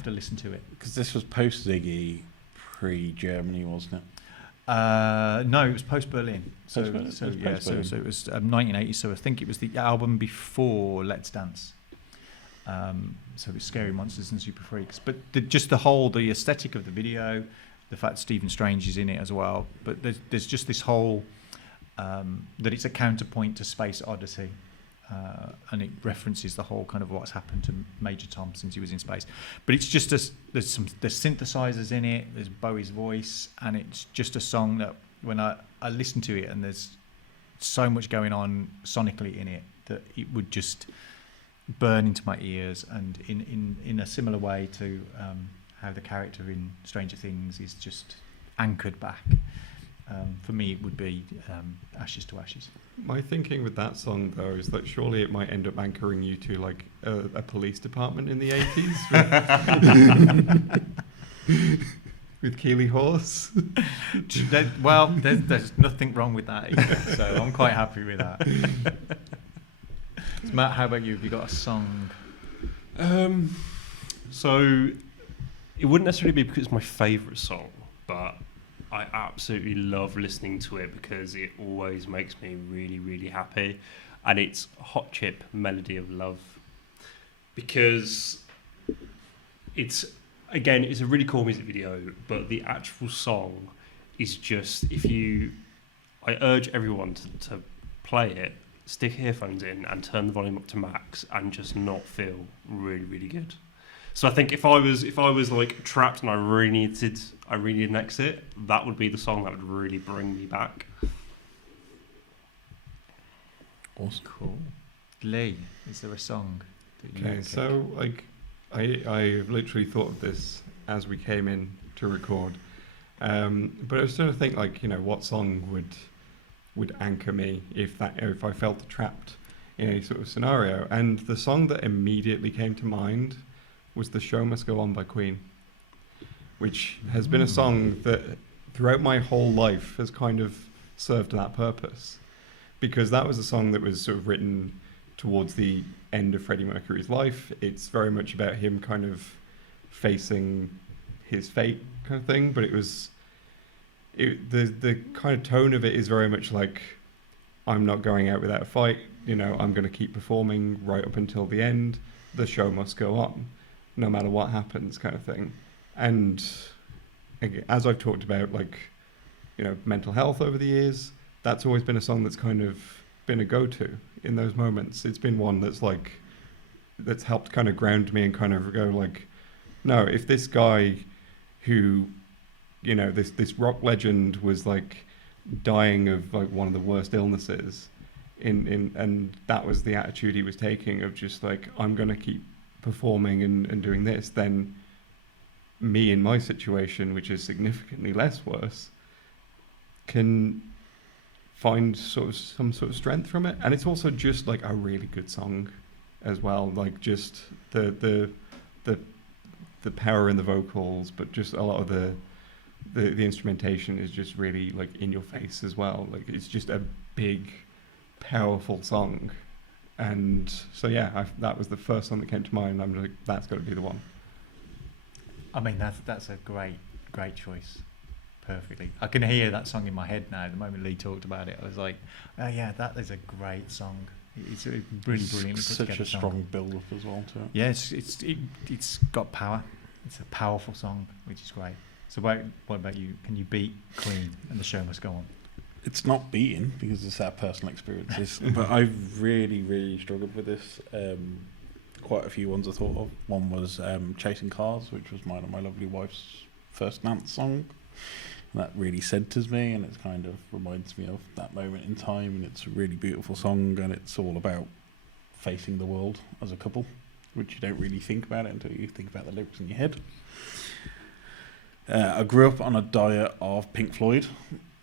to listen to it. Because this was post Ziggy, pre-Germany, wasn't it? No, it was post Berlin. So Post-Berlin. It was it was 1980. So I think it was the album before Let's Dance. So it was Scary Monsters and Super Freaks. But the aesthetic of the video, the fact Stephen Strange is in it as well. But there's just this whole that it's a counterpoint to Space Odyssey. And it references the whole kind of what's happened to Major Tom since he was in space. But it's just there's synthesizers in it, there's Bowie's voice, and it's just a song that when I listen to it, and there's so much going on sonically in it that it would just burn into my ears. And in a similar way to how the character in Stranger Things is just anchored back. For me, it would be Ashes to Ashes. My thinking with that song, though, is that surely it might end up anchoring you to like a police department in the 80s with Keeley Horse. There's nothing wrong with that either, so I'm quite happy with that. So Matt, how about you? Have you got a song? So it wouldn't necessarily be because it's my favourite song, but I absolutely love listening to it because it always makes me really, really happy. And it's Hot Chip Melody of Love. Because it's a really cool music video, but the actual song is just, I urge everyone to play it, stick earphones in and turn the volume up to max and just not feel really, really good. So I think if I was like trapped and I really needed an exit, that would be the song that would really bring me back. Awesome. Cool. Leigh, is there a song that you Okay, pick? so like I literally thought of this as we came in to record, but I was trying to think like what song would anchor me if I felt trapped in any sort of scenario, and the song that immediately came to mind was The Show Must Go On by Queen, which has been a song that throughout my whole life has kind of served that purpose, because that was a song that was sort of written towards the end of Freddie Mercury's life. It's very much about him kind of facing his fate kind of thing, but the kind of tone of it is very much like, I'm not going out without a fight, I'm going to keep performing right up until the end. The show must go on, no matter what happens, kind of thing. And again, as I've talked about, like, mental health over the years, that's always been a song that's kind of been a go-to in those moments. It's been one that's helped kind of ground me and kind of go like, no, if this guy who, this rock legend was like dying of like one of the worst illnesses and that was the attitude he was taking of just like, I'm going to keep performing and doing this, then me in my situation, which is significantly less worse, can find some sort of strength from it. And it's also just like a really good song as well, like just the power in the vocals, but just a lot of the instrumentation is just really like in your face as well. Like it's just a big, powerful song. And so yeah, that was the first song that came to mind. I'm like, that's got to be the one. I mean, that's a great choice. perfectly. I can hear that song in my head now. The moment Leigh talked about it, I was like, "Oh yeah, that is a great song. It's a really brilliantly put Such together a song." strong build-up as well to it. Yes, it's got power. It's a powerful song, which is great. So what about you? Can you beat Queen and The Show Must Go On? It's not beaten because it's our personal experiences, but I've really, really struggled with this. Quite a few ones I thought of. One was Chasing Cars, which was mine and my lovely wife's first dance song. And that really centres me, and it kind of reminds me of that moment in time, and it's a really beautiful song, and it's all about facing the world as a couple, which you don't really think about it until you think about the lyrics in your head. I grew up on a diet of Pink Floyd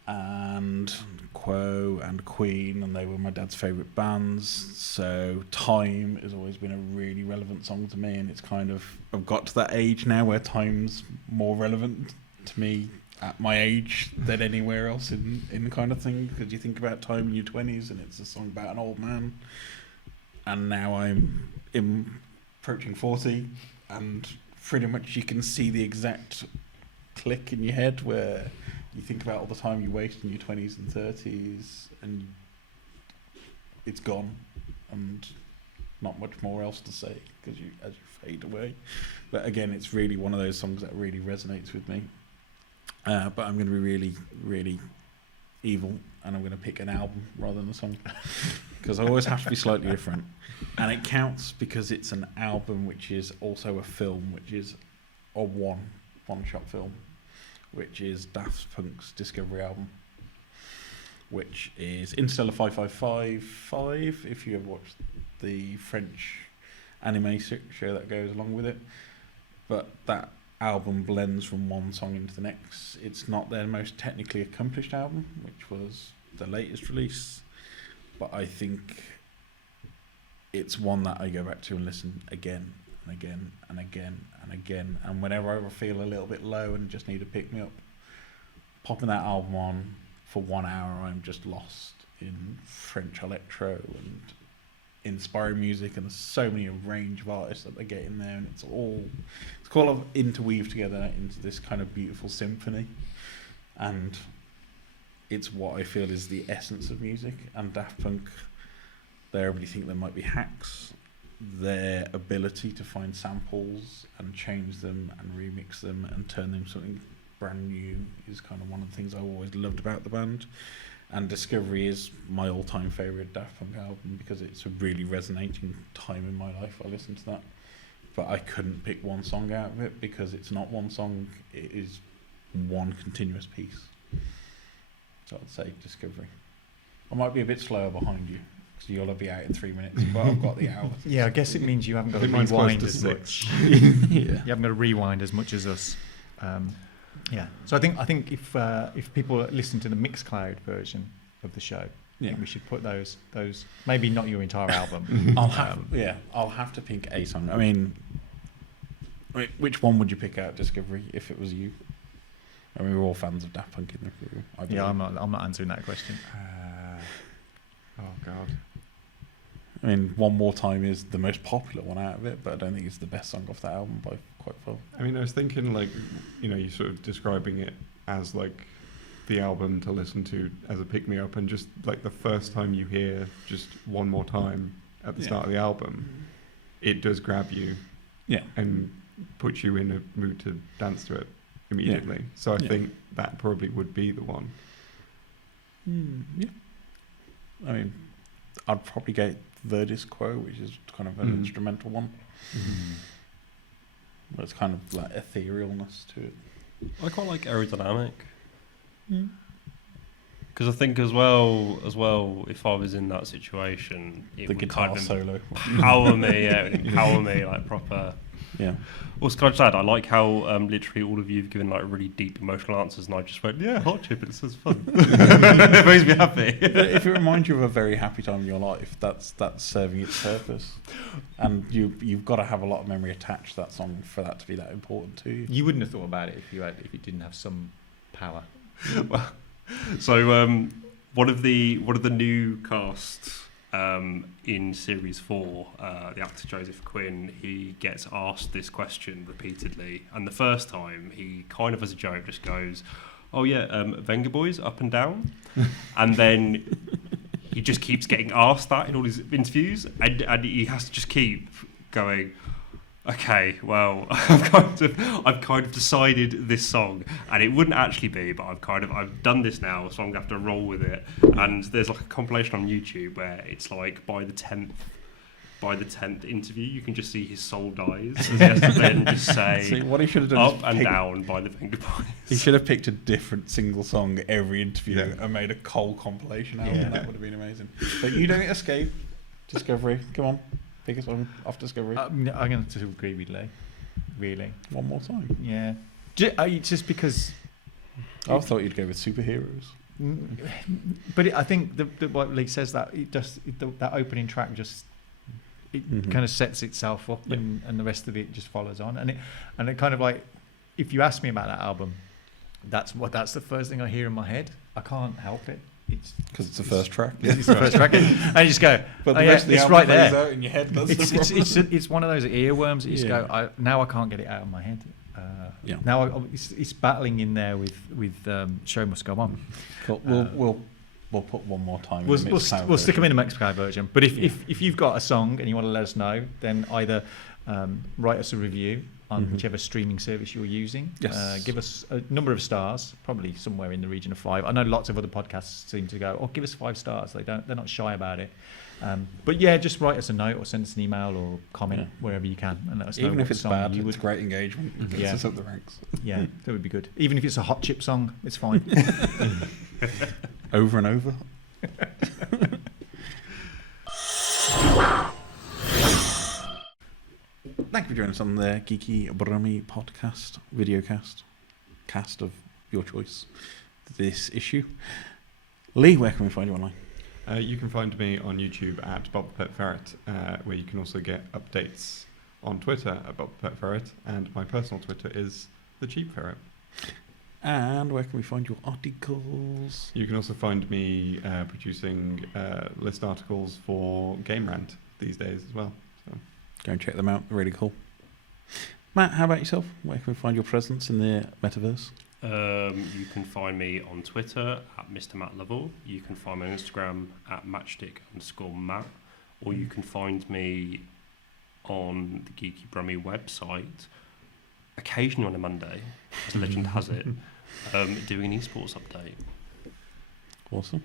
and Quo and Queen, and they were my dad's favourite bands, so Time has always been a really relevant song to me, and it's kind of, I've got to that age now where Time's more relevant to me at my age than anywhere else in kind of thing, because you think about Time in your 20s and it's a song about an old man, and now I'm approaching 40, and pretty much you can see the exact click in your head where you think about all the time you waste in your 20s and 30s, and it's gone, and not much more else to say because as you fade away. But again, it's really one of those songs that really resonates with me. But I'm going to be really, really evil, and I'm going to pick an album rather than a song because I always have to be slightly different. And it counts because it's an album which is also a film, which is a one-shot film, which is Daft Punk's Discovery album, which is Interstellar 5555, if you ever watched the French anime show that goes along with it. But that album blends from one song into the next. It's not their most technically accomplished album, which was the latest release, but I think it's one that I go back to and listen again and again and again and again, and whenever I ever feel a little bit low and just need to pick me up, popping that album on for 1 hour, I'm just lost in French electro and inspiring music, and there's so many range of artists that they get in there, and it's kind of interweaved together into this kind of beautiful symphony, and it's what I feel is the essence of music. And Daft Punk, everybody think they might be hacks. Their ability to find samples and change them and remix them and turn them something brand new is kind of one of the things I always loved about the band. And Discovery is my all-time favourite Daft Punk album because it's a really resonating time in my life. I listen to that, but I couldn't pick one song out of it because it's not one song, it is one continuous piece. So I'd say Discovery. I might be a bit slower behind you, you'll be out in 3 minutes, but I've got the hour. Yeah, I guess it means you haven't got to Mine's close rewind to as 6. much. Yeah. You haven't got to rewind as much as us. Yeah. So I think if people listen to the Mixcloud version of the show, I think we should put those maybe not your entire album. I'll have to pick a song. I mean, which one would you pick out, Discovery, if it was you? I mean, we're all fans of Daft Punk in the crew. Yeah, I'm not answering that question. Oh God. I mean, One More Time is the most popular one out of it, but I don't think it's the best song off that album by quite far. I mean, I was thinking, like, you sort of describing it as like the album to listen to as a pick-me-up, and just like the first time you hear just One More Time at the start of the album, it does grab you, and puts you in a mood to dance to it immediately. Yeah. So I think that probably would be the one. Yeah. I mean, I'd probably get Verdis Quo, which is kind of an instrumental one. But it's kind of like etherealness to it. I quite like Aerodynamic. Because I think as well, if I was in that situation, it the would guitar kind of solo empower me, like proper. Yeah. Also, can I just add, I like how literally all of you have given like really deep emotional answers, and I just went, yeah, hot chip, it's just fun. It makes me happy. If it reminds you of a very happy time in your life, that's serving its purpose. And you've got to have a lot of memory attached to that song for that to be that important to you. You wouldn't have thought about it if you didn't have some power. Well, so one of the new cast in Series 4, the actor Joseph Quinn, he gets asked this question repeatedly, and the first time he kind of as a joke just goes, oh yeah, Venga Boys up and down, and then he just keeps getting asked that in all his interviews, and he has to just keep going. Okay, well, I've kind of decided this song, and it wouldn't actually be, but I've done this now, so I'm gonna have to roll with it. And there's like a compilation on YouTube where it's like by the 10th interview, you can just see his soul dies. He has to then just say See, what he should have done up is and down by the Venga Boys. He should have picked a different single song every interview Yeah. and made a whole compilation album. Yeah. That would have been amazing. But you don't escape Discovery. Come on, pick a song off Discovery. I'm going to agree with Leigh. Really. One more time. Yeah. Just because. I thought you'd go with superheroes. But I think what Leigh says, that that opening track just kind of sets itself up, and the rest of it just follows on, and it kind of like, if you ask me about that album, that's the first thing I hear in my head. I can't help it. Because it's the first track. It's the first track, and you just go, But oh, the yeah, rest of the it's album right plays there. out in your head. That's the problem. It's one of those earworms that you just Yeah. go, now I can't get it out of my head. Yeah. Now it's battling in there with Show Must Go On. Cool. We'll put one more time. We'll in the mixed sound stick them version. in the Mexico version. But if you've got a song and you want to let us know, then either write us a review on whichever streaming service you're using. Yes. Give us a number of stars, probably somewhere in the region of 5. I know lots of other podcasts seem to go, give us 5 stars. They're not shy about it. But yeah, just write us a note or send us an email or comment wherever you can, and let us know. Even what if it's song bad, you it's great engagement. It gets us up the ranks. Yeah, that would be good. Even if it's a hot chip song, it's fine. Over and over. Thank you for joining us on the Geeky Brummie podcast, videocast, cast of your choice. This issue. Leigh, where can we find you online? You can find me on YouTube at Bob the Pet Ferret, where you can also get updates on Twitter at Bob the Pet Ferret, and my personal Twitter is The Cheap Ferret. And where can we find your articles? You can also find me producing list articles for Game Rant these days as well. So. Go and check them out. They're really cool. Matt, how about yourself? Where can we find your presence in the metaverse? You can find me on Twitter at Mr. Matt Lovell. You can find me on Instagram at matchstick_Matt. Or you can find me on the Geeky Brummie website, occasionally on a Monday, as legend has it, doing an eSports update. Awesome.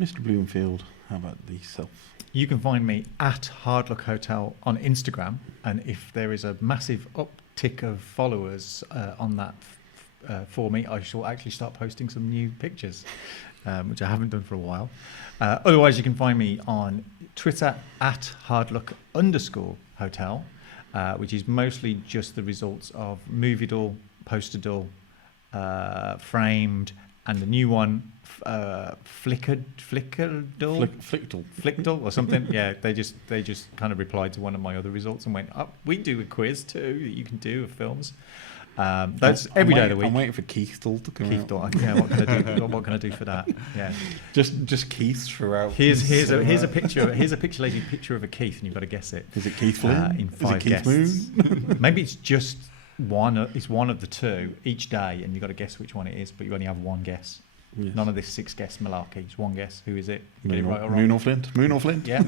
Mr. Bloomfield, how about yourself? You can find me at Hard Luck Hotel on Instagram, and if there is a massive uptick of followers on that for me, I shall actually start posting some new pictures, which I haven't done for a while. Otherwise, you can find me on Twitter at hardluck_hotel, which is mostly just the results of Moviedle, Posterdle, Framed, and the new one, Flickdle or something. Yeah, they just kind of replied to one of my other results and went, we do a quiz too that you can do of films. That's every day of the week. I'm waiting for Keithdle to come out. Yeah, what can I do? What can I do for that? Yeah, just Keith throughout. Here's a picture. Here's a pixelated picture of a Keith, and you've got to guess it. Is it Keith Flynn? In Is 5 it Keith guesses. Moon? Maybe it's just one. It's one of the two each day, and you've got to guess which one it is. But you only have one guess. Yes. None of this 6 guess malarkey. It's one guess. Who is it? Get Moon, it right or wrong? Moon or Flint? Moon or Flint? Yeah,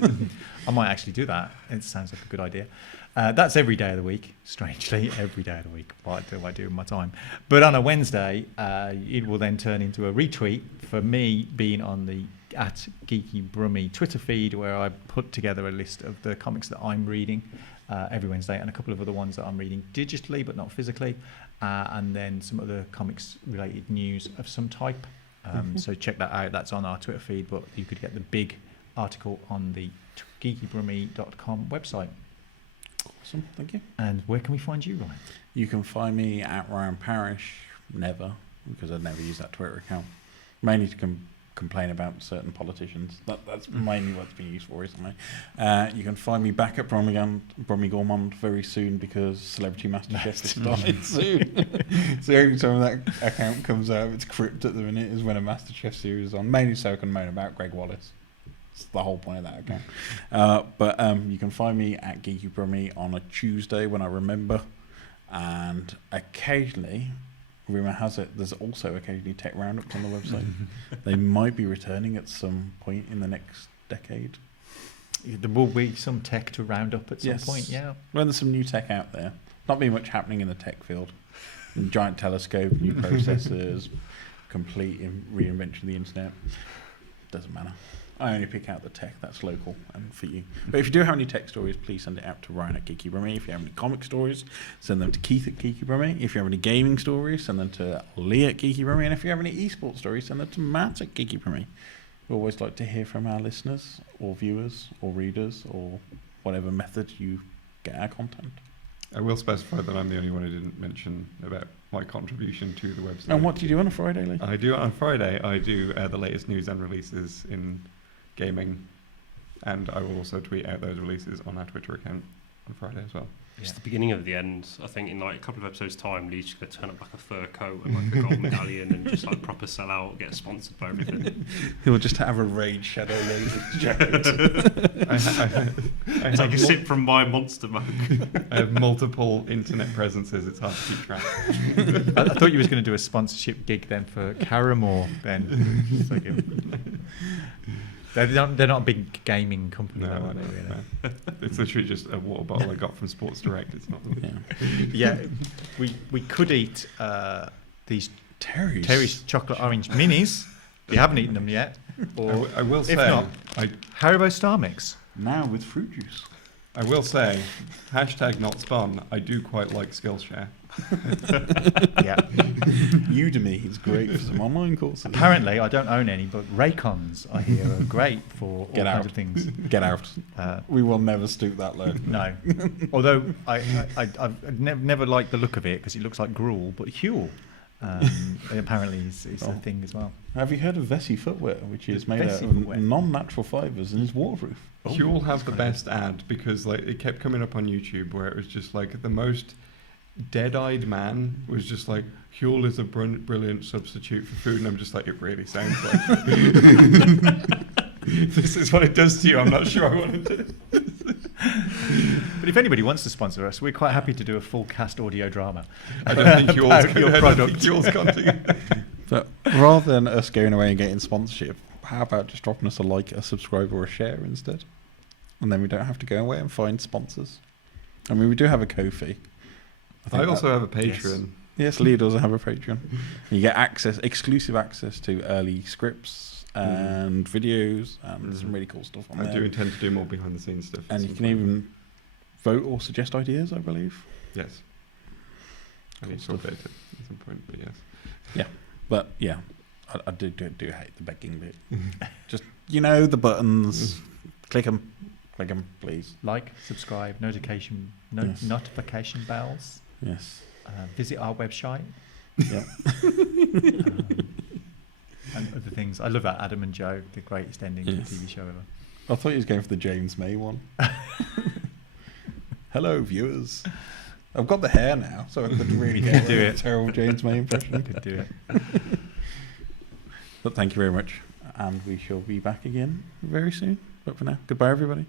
I might actually do that. It sounds like a good idea. That's every day of the week, strangely, every day of the week. What do I do with my time? But on a Wednesday, it will then turn into a retweet for me being on the at Geeky Brummie Twitter feed, where I put together a list of the comics that I'm reading every Wednesday, and a couple of other ones that I'm reading digitally but not physically, and then some other comics-related news of some type. So check that out. That's on our Twitter feed, but you could get the big article on the geekybrummie.com website. Awesome, thank you. And where can we find you, Ryan? You can find me at Ryan Parish. Never, because I'd never use that Twitter account. Mainly to complain about certain politicians. That's mainly what it's been used for recently. You can find me back at Brummie Gourmand very soon, because Celebrity MasterChef is starting soon. So every time that account comes out, it's crypt at the minute, is when a MasterChef series is on. Mainly so I can moan about Greg Wallace. It's the whole point of that account. But you can find me at Geeky Brummie on a Tuesday when I remember, and occasionally rumour has it there's also occasionally tech roundups on the website. They might be returning at some point in the next decade. There will be some tech to round up at some Yes. point, yeah. When there's some new tech out there, not be much happening in the tech field. Giant telescope, new processors, complete reinvention of the internet. Doesn't matter. I only pick out the tech that's local and for you. But if you do have any tech stories, please send it out to Ryan at Geeky Brummie. If you have any comic stories, send them to Keith at Geeky Brummie. If you have any gaming stories, send them to Leigh at Geeky Brummie. And if you have any esports stories, send them to Matt at Geeky Brummie. We always like to hear from our listeners or viewers or readers or whatever method you get our content. I will specify that I'm the only one who didn't mention about my contribution to the website. And what do you do on a Friday, Leigh? I do on Friday. I do the latest news and releases in gaming, and I will also tweet out those releases on our Twitter account on Friday as well. It's the beginning of the end. I think in like a couple of episodes' time, Leigh's going to turn up like a fur coat and like a gold medallion and just like proper sell out, get sponsored by everything. He'll just have a Raid Shadow laser jacket. I Take a have sip from my monster mug. I have multiple internet presences. It's hard to keep track. I thought you was going to do a sponsorship gig then for Caramore then. It's like they're not a big gaming company, though, are they? Really? No. It's literally just a water bottle I got from Sports Direct. It's not. Yeah. Yeah, we could eat these Terry's chocolate orange minis. You haven't eaten them yet. Or I will say, if not, I Haribo Star Mix. now with fruit juice. I will say, #not spun. I do quite like Skillshare. Yeah. Udemy is great for some online courses. Apparently, I don't own any, but Raycons I hear are great for all Get kinds out. of things. Get out. Uh, We will never stoop that low. No, although I've never liked the look of it because it looks like gruel. But Huel apparently is a thing as well. Have you heard of Vessi footwear, which is made out Vessi of footwear. non-natural fibres and is waterproof? Huel has the best ad because like it kept coming up on YouTube where it was just like the most dead-eyed man was just like Huel is a brilliant substitute for food, and I'm just like, it really sounds like this is what it does to you. I'm not sure I want to do. But if anybody wants to sponsor us, we're quite happy to do a full cast audio drama. I don't think about your product. Huel's content. But rather than us going away and getting sponsorship, how about just dropping us a like, a subscribe, or a share instead? And then we don't have to go away and find sponsors. I mean, we do have a Ko-fi. I also have a Patreon. Yes, Leigh does have a Patreon. You get exclusive access to early scripts and videos and some really cool stuff on I there. do intend to do more behind the scenes stuff. And you can even vote or suggest ideas, I believe. Yes. I need to Cool update it at some point, but yes. But yeah, I do hate the begging bit. Just, the buttons. Click them, please. Like, subscribe, notification bells. Yes. Visit our website. Yeah. And other things. I love that Adam and Joe, the greatest ending to a Yes. TV show ever. I thought he was going for the James May one. Hello, viewers. I've got the hair now, so I could really You get could do a it. terrible James May impression. Could do it. But thank you very much, and we shall be back again very soon. But for now, goodbye, everybody.